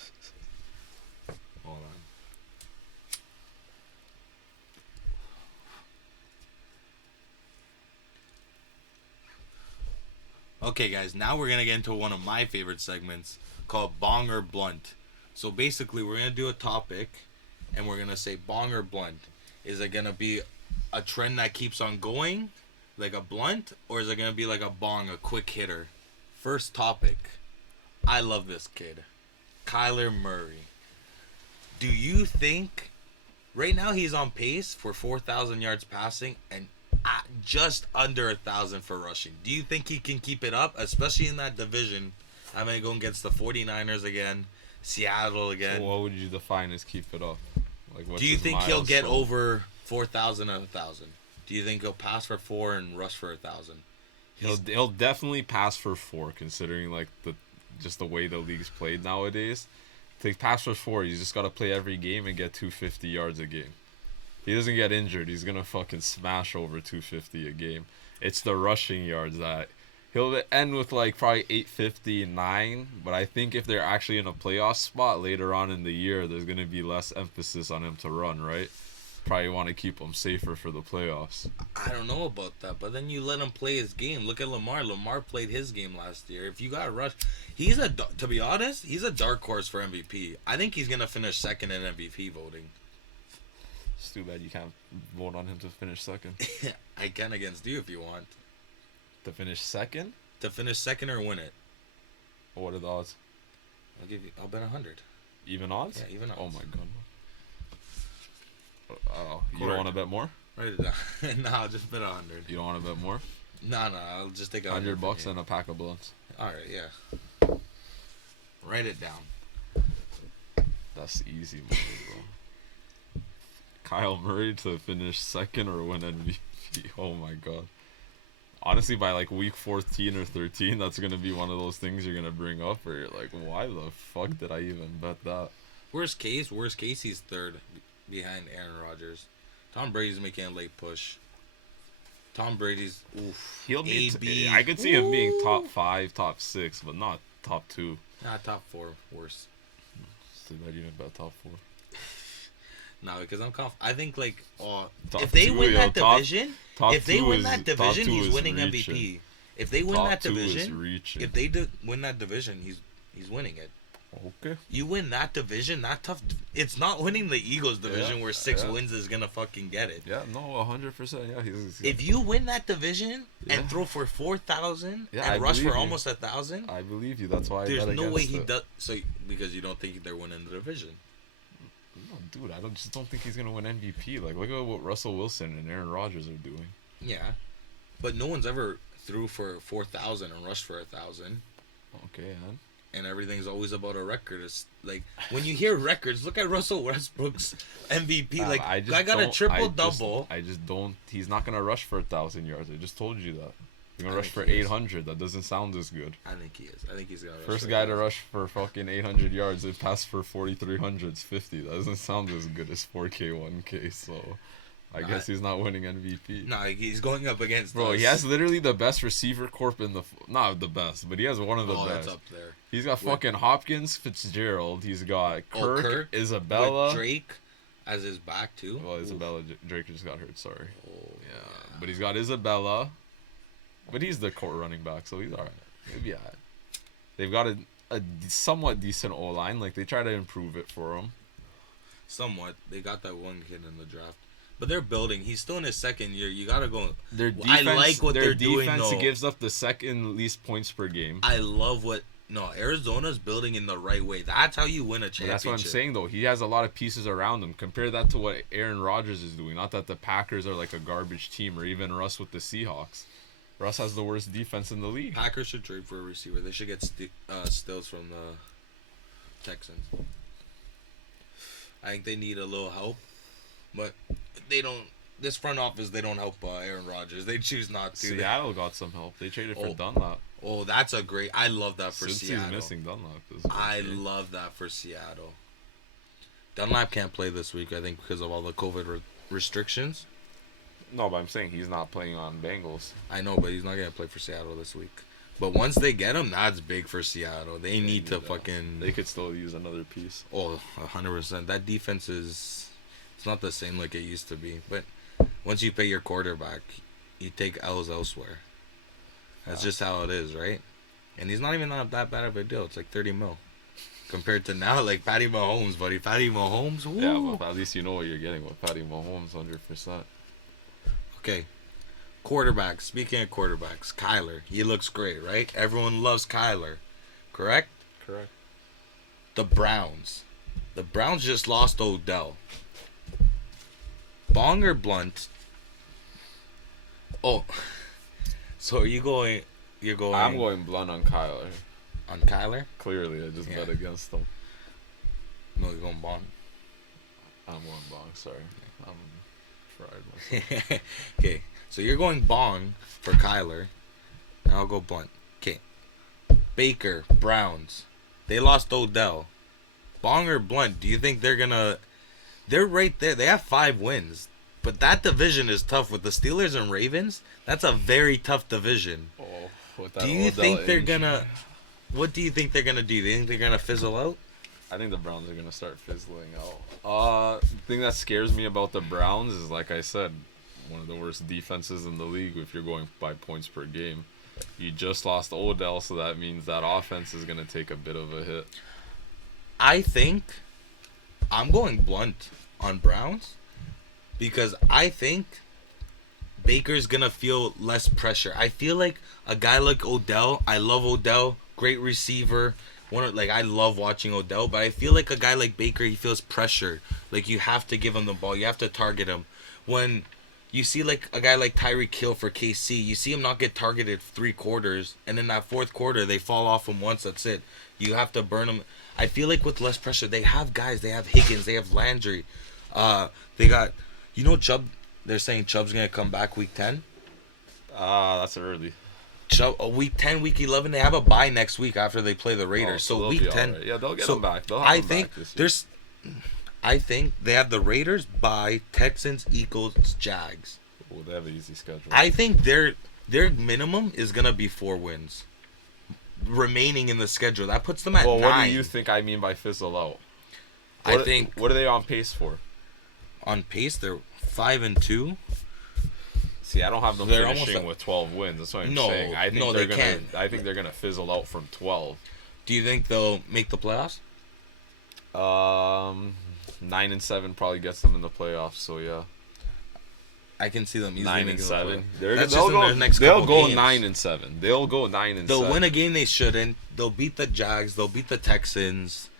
Hold on. Okay, guys, now we're going to get into one of my favorite segments called Bong or Blunt. So basically, we're going to do a topic, and we're going to say Bong or Blunt. Is it going to be a trend that keeps on going, like a blunt, or is it going to be like a bong, a quick hitter? First topic. I love this kid. Kyler Murray. Do you think, right now he's on pace for 4,000 yards passing and just under 1,000 for rushing. Do you think he can keep it up, especially in that division? I'm going to go against the 49ers again, Seattle again. So what would you define as keep it up? Like, do you think he'll get over 4,000 and 1,000? Do you think he'll pass for 4 and rush for 1,000? He'll definitely pass for 4, considering like the way the league's played nowadays. To pass for 4, he's just got to play every game and get 250 yards a game. If he doesn't get injured, he's gonna fucking smash over 250 a game. It's the rushing yards that he'll end with, like probably 859. But I think if they're actually in a playoff spot later on in the year, there's gonna be less emphasis on him to run, right? Probably want to keep him safer for the playoffs. I don't know about that, but then you let him play his game. Look at Lamar. Lamar played his game last year. If you got rush, to be honest, he's a dark horse for MVP. I think he's gonna finish second in MVP voting. It's too bad you can't vote on him to finish second. I can against you if you want. To finish second? To finish second or win it. What are the odds? I'll bet 100. Even odds? Yeah, even odds. Oh my god. Oh, you don't want to bet more? Write it down. No, I'll just bet 100. You don't want to bet more? No, I'll just take $100 and a pack of blunts. All right, yeah. Write it down. That's easy money, bro. Kyle Murray to finish second or win MVP. Oh my god. Honestly, by like week 14 or 13, that's gonna be one of those things you're gonna bring up where you're like, why the fuck did I even bet that? Worst case, he's third behind Aaron Rodgers. Tom Brady's making a late push. Tom Brady's he'll be I could see him being top 5, top 6, but not top 2. Nah, top 4 worse. So that even bet top 4. No, because I'm confident. I think like if they win that division, he's winning MVP. If they win that division, if they win that division, he's winning it. Okay. You win that division, not tough. It's not winning the Eagles division where 6 wins is gonna fucking get it. Yeah, no, 100%. Yeah, if you win that division and throw for 4,000 and rush for almost 1,000, I believe you. That's why there's no way he does. So because you don't think they're winning the division. No, dude, I just don't think he's gonna win MVP. Like, look at what Russell Wilson and Aaron Rodgers are doing. Yeah, but no one's ever threw for 4,000 and rushed for 1,000. Okay, man. And everything's always about a record. It's like when you hear records, look at Russell Westbrook's MVP. Like I got a triple double. I just don't. He's not gonna rush for 1,000 yards. I just told you that. He's gonna rush for he is. 800. That doesn't sound as good. I think he is. I think he's gonna rush. First for guy 800. to rush for fucking 800 yards. It passed for 4,300. It's 50. That doesn't sound as good as 4K, 1K. So I guess he's not winning MVP. No, he's going up against. Bro, us. he has literally the best receiver corp in the. Not the best, but he has one of the best. That's up there. He's got fucking Hopkins, Fitzgerald. He's got Kirk, Isabella. With Drake as his back too. Well, Isabella, Drake just got hurt. Sorry. Oh, Yeah, but he's got Isabella. But he's the court running back, so he's alright. He'll be alright. They've got a somewhat decent O-line. Like, they try to improve it for him. Somewhat. They got that one kid in the draft. But they're building. He's still in his second year. You got to go. Their defense, I like what they're doing, Their defense though. gives up the second least points per game. I love what... No, Arizona's building in the right way. That's how you win a championship. But that's what I'm saying, though. He has a lot of pieces around him. Compare that to what Aaron Rodgers is doing. Not that the Packers are like a garbage team, or even Russ with the Seahawks. Russ has the worst defense in the league. Packers should trade for a receiver. They should get Stills from the Texans. I think they need a little help, but they don't. This front office, they don't help Aaron Rodgers. They choose not to. Seattle got some help. They traded for Dunlap. Oh, that's a great. I love that for Since Seattle. he's missing Dunlap. I love that for Seattle. Dunlap can't play this week, I think, because of all the COVID restrictions. No, but I'm saying he's not playing on Bengals. I know, but he's not gonna play for Seattle this week. But once they get him, that's big for Seattle. They need to fucking. They could still use another piece. Oh, 100%. That defense is. It's not the same like it used to be. But once you pay your quarterback, you take L's elsewhere. That's just how it is, right? And he's not even that bad of a deal. It's like 30 mil. Compared to now, like Patty Mahomes, buddy. Patty Mahomes, woo. Yeah, well, at least you know what you're getting with Patty Mahomes, 100%. Okay. Quarterbacks. Speaking of quarterbacks, Kyler. He looks great, right? Everyone loves Kyler. Correct? Correct. The Browns. The Browns just lost Odell. Bong or Blunt? Oh. So are you going... You're going... I'm going Blunt on Kyler. On Kyler? Clearly, I just bet against him. No, you're going Bong. I'm going Bong, sorry. I'm fried myself. Okay. So you're going Bong for Kyler. And I'll go Blunt. Okay. Baker, Browns. They lost Odell. Bong or Blunt, do you think they're gonna... They're right there. They have 5 wins. But that division is tough with the Steelers and Ravens. That's a very tough division. Oh, with that do you Odell think they're injury. gonna... What do you think they're gonna do? Do you think they're gonna fizzle out? I think the Browns are going to start fizzling out. The thing that scares me about the Browns is, like I said, one of the worst defenses in the league if you're going by points per game. You just lost Odell, so that means that offense is going to take a bit of a hit. I think I'm going Blunt on Browns because I think Baker's going to feel less pressure. I feel like a guy like Odell, I love Odell, great receiver. I love watching Odell, but I feel like a guy like Baker, he feels pressure. Like, you have to give him the ball. You have to target him. When you see, like, a guy like Tyreek Hill for KC, you see him not get targeted 3 quarters, and in that 4th quarter, they fall off him once, that's it. You have to burn them. I feel like with less pressure, they have guys. They have Higgins. They have Landry. They got, Chubb. They're saying Chubb's going to come back week 10. That's early. Week 10, week 11, they have a bye next week after they play the Raiders. So week 10, right. Yeah, they'll get them back. They'll have them back this year. I think they have the Raiders, bye, Texans, Eagles, Jags. Oh, they have an easy schedule. I think their minimum is gonna be 4 wins remaining in the schedule. That puts them at 9. What do you think I mean by fizzle out? What are they on pace for? On pace, they're 5-2. See, I don't have them finishing with 12 wins. That's what I'm saying. I think they're gonna fizzle out from 12. Do you think they'll make the playoffs? 9-7 probably gets them in the playoffs. So yeah, I can see them easily 9-7. They'll go 9-7. They'll go 9-7. They'll win a game they shouldn't. They'll beat the Jags. They'll beat the Texans.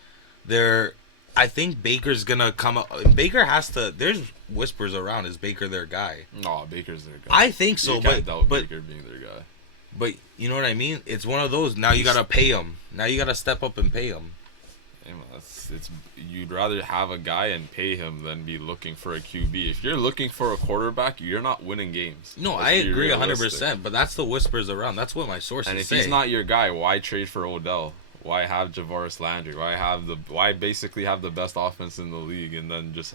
I think Baker's gonna come up. Baker has to. There's whispers around. Is Baker their guy? No, Baker's their guy. I think so, you can't doubt but Baker being their guy. But you know what I mean? It's one of those. Now you gotta pay him. Now you gotta step up and pay him. Hey, man, you'd rather have a guy and pay him than be looking for a QB. If you're looking for a quarterback, you're not winning games. No, I agree 100%. But that's the whispers around. That's what my sources say. And if he's not your guy, why trade for Odell? Why have Javaris Landry? Why basically have the best offense in the league and then just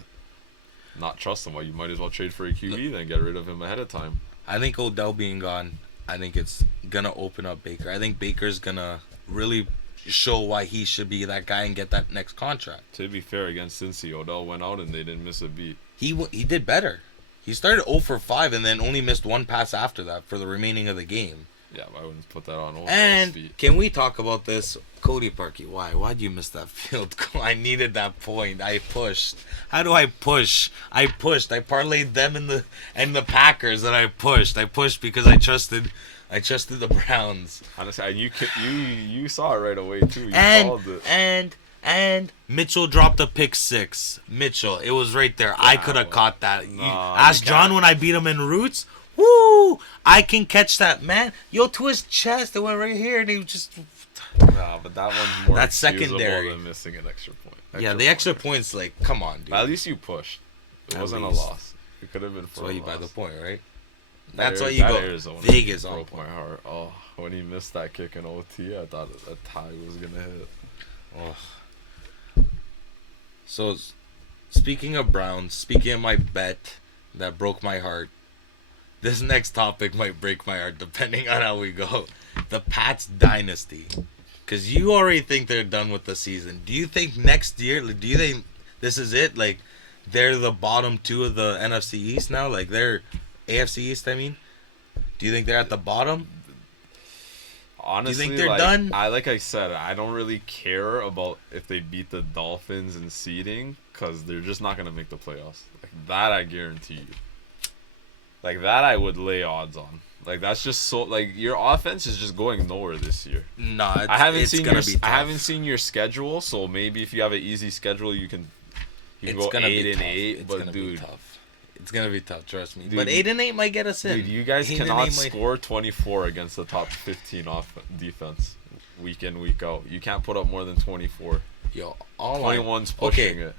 not trust him? Well, you might as well trade for a QB then get rid of him ahead of time. I think Odell being gone, I think it's gonna open up Baker. I think Baker's gonna really show why he should be that guy and get that next contract. To be fair, against Cincy, Odell went out and they didn't miss a beat. He did better. He started 0 for 5 and then only missed one pass after that for the remaining of the game. Yeah, but I wouldn't put that on Odell's and feet. Can we talk about this? Cody Parkey, why'd you miss that field goal? I needed that point. I pushed. How do I push? I pushed. I parlayed them and the Packers, and I pushed. I pushed because I trusted the Browns. Honestly, you saw it right away too. You called it. And Mitchell dropped a pick 6. Mitchell, it was right there. I could have caught that. Ask John when I beat him in roots. Woo! I can catch that, man. Yo, to his chest, it went right here, and he just. No, but that one's more that's secondary than missing an extra point. The extra point's like, come on, dude. But at least you pushed. It wasn't a loss. It could have been for a loss. That's why you buy the point, right? That's why you go. Arizona Vegas broke my heart. Oh, when he missed that kick in OT, I thought a tie was gonna hit. Oh. So, speaking of Browns, speaking of my bet that broke my heart, this next topic might break my heart depending on how we go. The Pats dynasty. Because you already think they're done with the season. Do you think next year, do you think this is it? Like, they're the bottom 2 of the NFC East now? Like, they're AFC East, I mean? Do you think they're at the bottom? Honestly, do you think they're done? Like I said, I don't really care about if they beat the Dolphins in seeding because they're just not going to make the playoffs. Like, that I guarantee you. Like, that I would lay odds on. Like, that's just so, like, your offense is just going nowhere this year. No, I haven't seen your schedule, so maybe if you have an easy schedule, you can go 8-8. But dude, it's gonna be tough. Trust me. Dude, but 8-8 might get us in. Dude, you guys cannot score 24 against the top 15 defense week in, week out. You can't put up more than 24. Yo, 21's pushing it.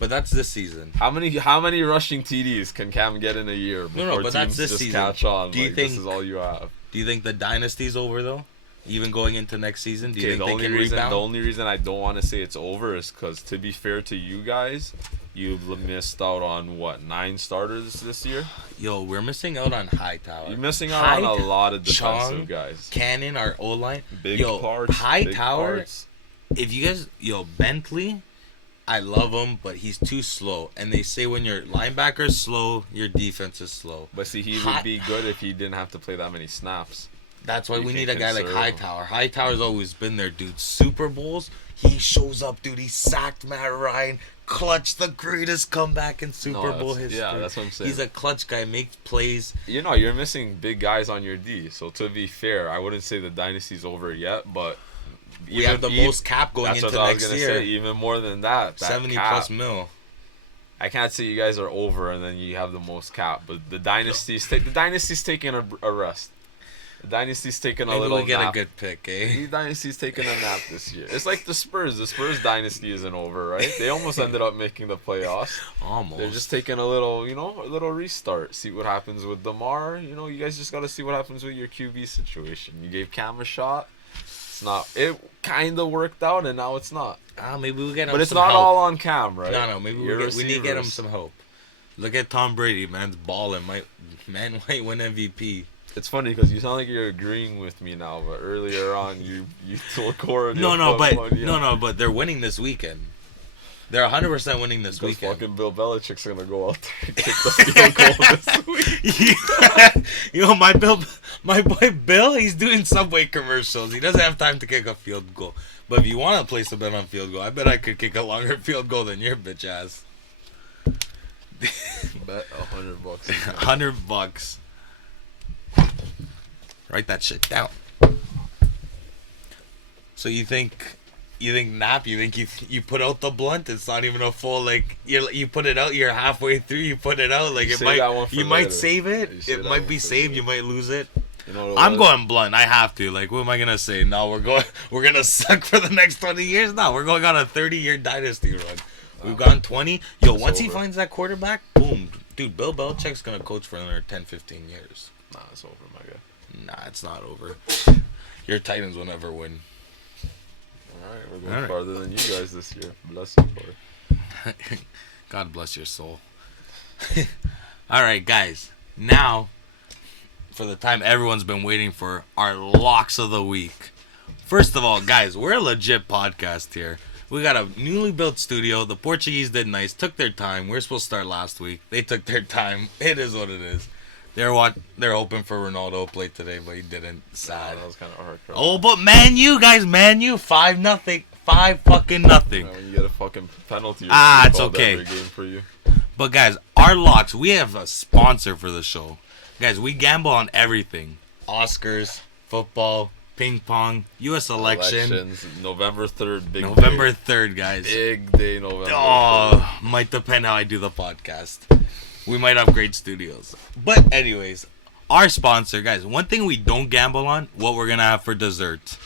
But that's this season. How many rushing TDs can Cam get in a year before but teams that's this just season. catch on? Do you think this is all you have? Do you think the dynasty's over though? Even going into next season, do you think they can rebound? The only reason I don't want to say it's over is because, to be fair to you guys, you've missed out on 9 starters this year. Yo, we're missing out on Hightower. You're missing out on a lot of defensive guys. Cannon, our O line. Big parts. Hightower. If you guys, Bentley. I love him, but he's too slow. And they say when your linebacker's slow, your defense is slow. But see, he would be good if he didn't have to play that many snaps. That's why we need a guy like Hightower. Hightower's always been there, dude. Super Bowls, he shows up, dude. He sacked Matt Ryan, clutched the greatest comeback in Super Bowl history. Yeah, that's what I'm saying. He's a clutch guy, makes plays. You're missing big guys on your D. So to be fair, I wouldn't say the dynasty's over yet, but we have the most cap going into next year. That's what I was gonna say. Even more than that 70+ mil. I can't say you guys are over and then you have the most cap, but the dynasty's taking a rest. The dynasty's taking a little nap. Maybe we'll get a good pick, eh? The dynasty's taking a nap this year. It's like the Spurs. The Spurs dynasty isn't over, right? They almost ended up making the playoffs. Almost. They're just taking a little restart. See what happens with DeMar. You guys just got to see what happens with your QB situation. You gave Cam a shot. It kind of worked out, and now it's not. Maybe we'll get him. But it's not all on Cam, right? No. Maybe we need to get him some hope. Look at Tom Brady, man's balling. Man might win MVP. It's funny because you sound like you're agreeing with me now, but earlier on you told Cora. But they're winning this weekend. They're 100% winning this weekend. Fucking Bill Belichick's gonna go out there and kick the field goal this week. Yeah. My boy Bill, he's doing Subway commercials. He doesn't have time to kick a field goal. But if you want to place a bet on field goal, I bet I could kick a longer field goal than your bitch ass. Bet $100. $100. Write that shit down. So you think You think nap? You think you put out the blunt? It's not even a full like you put it out. You're halfway through. You put it out. Like You it save might that one for might later. save it. You save It that might one be for saved. later. You might lose it. You know what I'm it was? going blunt. I have to. Like, what am I gonna say? No, we're gonna suck for the next 20 years. No, we're going on a 30-year dynasty run. We've gone 20. Yo, It's once he over. finds that quarterback, boom, dude. Bill Belichick's gonna coach for another 10, 15 years. Nah, it's over, my guy. Nah, it's not over. Your Titans will never win. All right, we're going All right. farther than you guys this year. Bless you, Corey. God bless your soul. All right, guys. Now, for the time everyone's been waiting for, our locks of the week. First of all, guys, we're a legit podcast here. We got a newly built studio. The Portuguese did nice. Took their time. We were supposed to start last week. They took their time. It is what it is. They're hoping for Ronaldo to play today, but he didn't. Sad. That was kind of hard. Oh, but Man U, guys, Man U, 5-0. 5-0. When you get a fucking penalty, or Ah, two it's called okay. every game for you. But guys, our locks, we have a sponsor for the show. Guys, we gamble on everything. Oscars, football, ping pong, US election. Elections, November 3rd, big November day. 3rd, guys. Big day, November 3rd. Oh, might depend how I do the podcast. We might upgrade studios. But anyways, our sponsor, guys, one thing we don't gamble on, what we're going to have for dessert.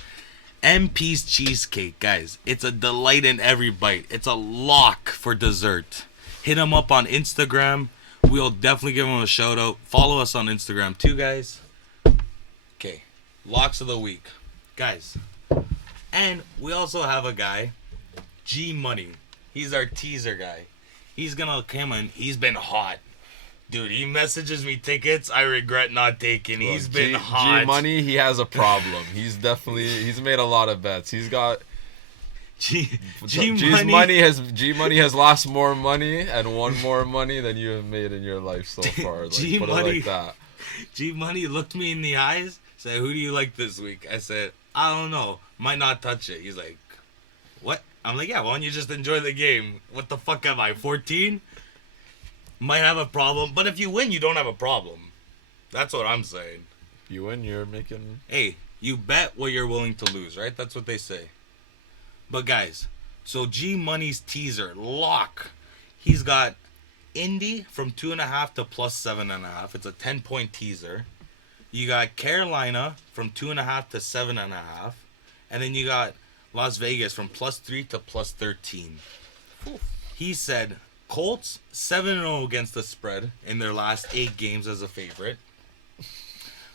MP's Cheesecake, guys. It's a delight in every bite. It's a lock for dessert. Hit them up on Instagram. We'll definitely give them a shout out. Follow us on Instagram too, guys. Okay, locks of the week, guys. And we also have a guy, G Money. He's our teaser guy. He's gonna come in. He's been hot. Dude, he messages me tickets I regret not taking. He's been hot. G Money, he has a problem. He's made a lot of bets. He's got G Money has lost more money and won more money than you have made in your life so far. Like, G put it Money. like that. G Money looked me in the eyes, said, "Who do you like this week?" I said, "I don't know. Might not touch it." He's like, "What?" I'm like, "Yeah, why don't you just enjoy the game? What the fuck am I, 14? Might have a problem, but if you win, you don't have a problem." That's what I'm saying. If you win, you're making... Hey, you bet what you're willing to lose, right? That's what they say. But guys, so G Money's teaser, lock. He's got Indy from 2.5 to plus 7.5. It's a 10-point teaser. You got Carolina from 2.5 to 7.5. And then you got Las Vegas from plus 3 to plus 13. He said Colts 7-0 against the spread in their last 8 games as a favorite.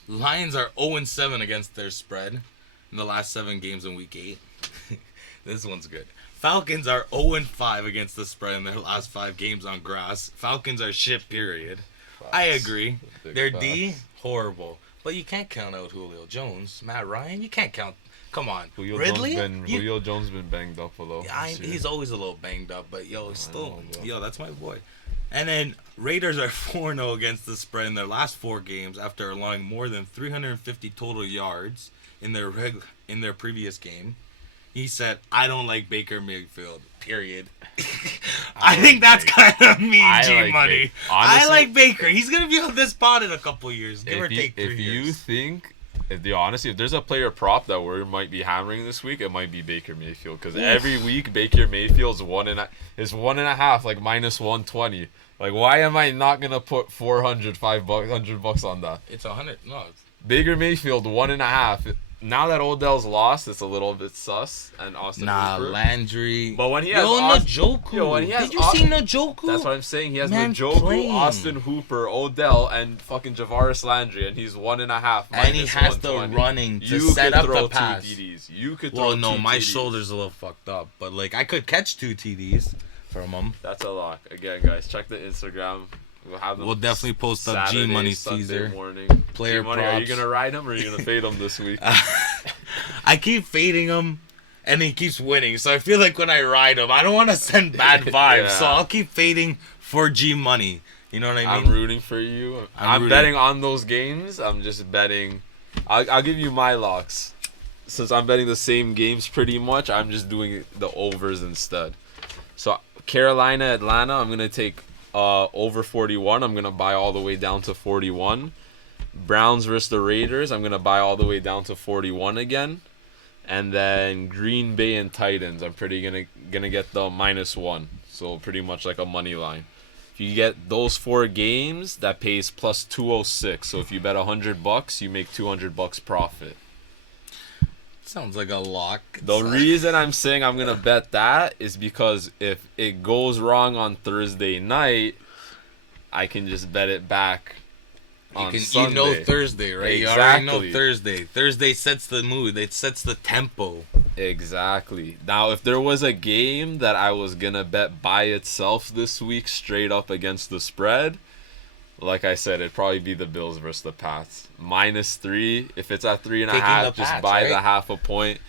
Lions are 0-7 against their spread in the last 7 games in week 8. This one's good. Falcons are 0-5 against the spread in their last 5 games on grass. Falcons are shit, period. I agree. Big Their facts. D, horrible. But you can't count out Julio Jones. Matt Ryan, you can't count. Come on. Ridley? Julio Jones been banged up a little. He's always a little banged up, but yo, still, know, that's my boy. And then Raiders are 4-0 against the spread in their last 4 games after allowing more than 350 total yards in their previous game. He said, "I don't like Baker Mayfield, period." I think that's kind of me, G Money. I like Baker. He's going to be on this pod in a couple years, give or take 3 years. If you think... If there's a player prop that we might be hammering this week, it might be Baker Mayfield. Because every week, Baker Mayfield's 1.5, like minus 120. Like, why am I not going to put $100 on that? It's 100. No. Baker Mayfield, 1.5. Now that Odell's lost, it's a little bit sus. And Austin Hooper. Landry. But when he has Njoku. Did you see Njoku? That's what I'm saying. He has Man, Njoku, playing. Austin Hooper, Odell, and fucking Javaris Landry, and he's 1.5. And he has the 120. running to You set could up throw the pass. 2 TDs. You could throw Well, no, 2 my TDs. shoulder's a little fucked up, but like I could catch 2 TDs from him. That's a lock. Again, guys, check the Instagram. We'll have them. We'll definitely post up Saturday, G Money's Sunday teaser. morning. Player G-Money, are you props. gonna ride him or are you gonna fade him this week? I keep fading him, and he keeps winning. So I feel like when I ride him, I don't want to send bad vibes. Yeah. So I'll keep fading for G Money. You know what I mean? I'm rooting for you. I'm rooting. betting on those games. I'm just betting. I'll give you my locks. Since I'm betting the same games pretty much, I'm just doing the overs instead. So Carolina, Atlanta, I'm going to take over 41. I'm going to buy all the way down to 41. Browns versus the Raiders, I'm going to buy all the way down to 41 again. And then Green Bay and Titans, I'm pretty gonna get the -1. So pretty much like a money line. If you get those 4 games, that pays plus 206. So if you bet $100, you make $200 profit. Sounds like a lock. The reason I'm saying I'm gonna bet that is because if it goes wrong on Thursday night, I can just bet it back on Sunday. You know Thursday, right? Exactly. You already know Thursday. Thursday sets the mood. It sets the tempo. Exactly. Now, if there was a game that I was gonna bet by itself this week, straight up against the spread, like I said, it'd probably be the Bills versus the Pats. -3. If it's at 3.5, just buy the half a point.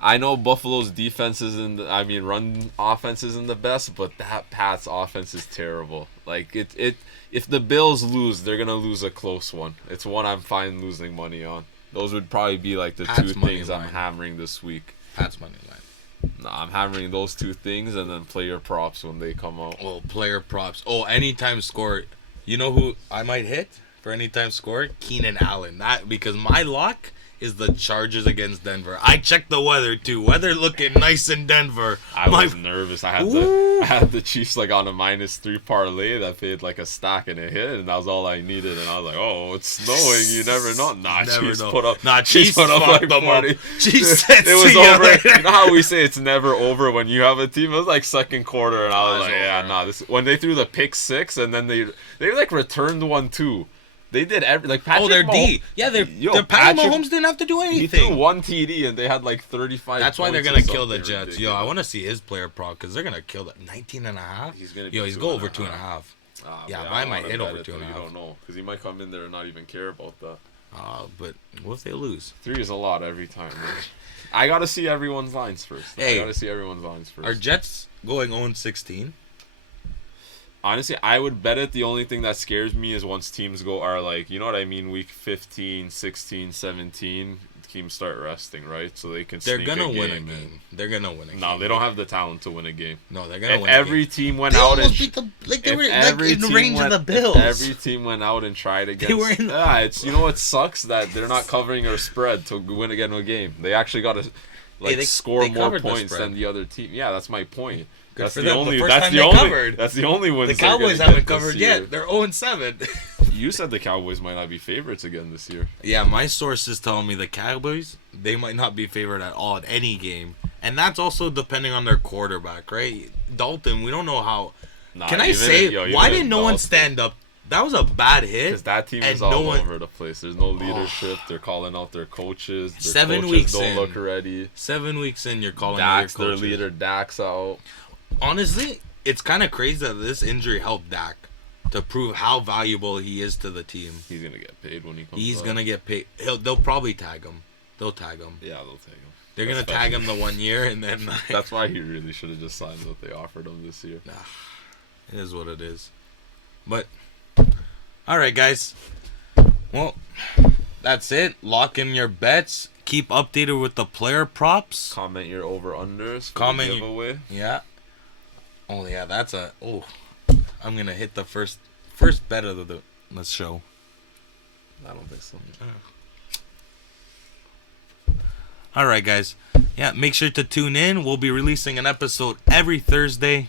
I know Buffalo's defense isn't, run offense isn't the best, but that Pats offense is terrible. Like if the Bills lose, they're gonna lose a close one. It's one I'm fine losing money on. Those would probably be like the Pats 2 money things line. I'm hammering this week. Pats money line. No, I'm hammering those 2 things and then player props when they come out. Oh, player props. Oh, anytime score. You know who I might hit for anytime score? Keenan Allen. That because my lock is the Chargers against Denver. I checked the weather too. Weather looking nice in Denver. I was nervous. I had the Chiefs like on a -3 parlay that paid like a stack and a hit, and that was all I needed. And I was like, oh, it's snowing. You never know. Chiefs put up. Chiefs put up like 40. Chiefs it was over. You know how we say it's never over when you have a team? It was like second quarter, and I was like, this. When they threw the pick 6, and then they like returned one too. They did Patrick they're Mahomes. D. Yeah, Patrick Mahomes didn't have to do anything. He threw 1 TD and they had like 35. That's why they're gonna kill the Jets. Ridiculous. Yo, I want to see his player prop because they're gonna kill that 19.5. He's gonna. He's go over 2.5. Yeah, I might hit over 2.5. You don't know because he might come in there and not even care about that. But what if they lose? 3 is a lot every time. I gotta see everyone's lines first. Hey, Are Jets going 0-16? Honestly, I would bet it. The only thing that scares me is once teams are like, you know what I mean, week 15, 16, 17, teams start resting, right? So they can They're sneak gonna a game win a game. They're gonna win a game. No, they don't have the talent to win a game. No, they're gonna win every team went out and beat they were in the range of the Bills. Every team went out and tried against. They were in it's you know what sucks that they're not covering their spread to win again a game. They actually got to score more points than the other team. Yeah, that's my point. That's the only win. The Cowboys haven't covered yet. They're 0-7. You said the Cowboys might not be favorites again this year. Yeah, my source is telling me the Cowboys, they might not be favored at all in any game. And that's also depending on their quarterback, right? Dalton, we don't know how. Can I say, why didn't no one stand up? That was a bad hit. Because that team is all over the place. There's no leadership. They're calling out their coaches. Their 7 coaches weeks don't in. look ready. 7 weeks in, you're calling out your coaches. Their leader, Dak's out. Honestly, it's kind of crazy that this injury helped Dak to prove how valuable he is to the team. He's going to get paid when he comes He's up. going to get paid. They'll probably tag him. They'll tag him. Yeah, they'll tag him. They're going to tag him the 1 year and then... That's why he really should have just signed what they offered him this year. It is what it is. But, all right, guys. Well, that's it. Lock in your bets. Keep updated with the player props. Comment your over-unders for Comment the giveaway. Yeah. Oh, yeah, that's a... Oh, I'm going to hit the first bet of the show. I don't think so. All right, guys. Yeah, make sure to tune in. We'll be releasing an episode every Thursday.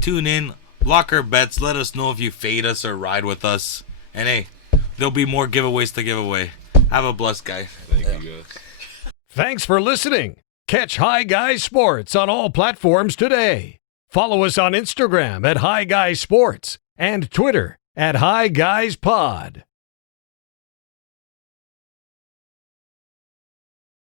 Tune in. Lock our bets. Let us know if you fade us or ride with us. And, hey, there'll be more giveaways to give away. Have a blessed guy. Thank you, guys. Thanks for listening. Catch Hi Guys Sports on all platforms today. Follow us on Instagram at Hi Guys Sports and Twitter at Hi Guys Pod.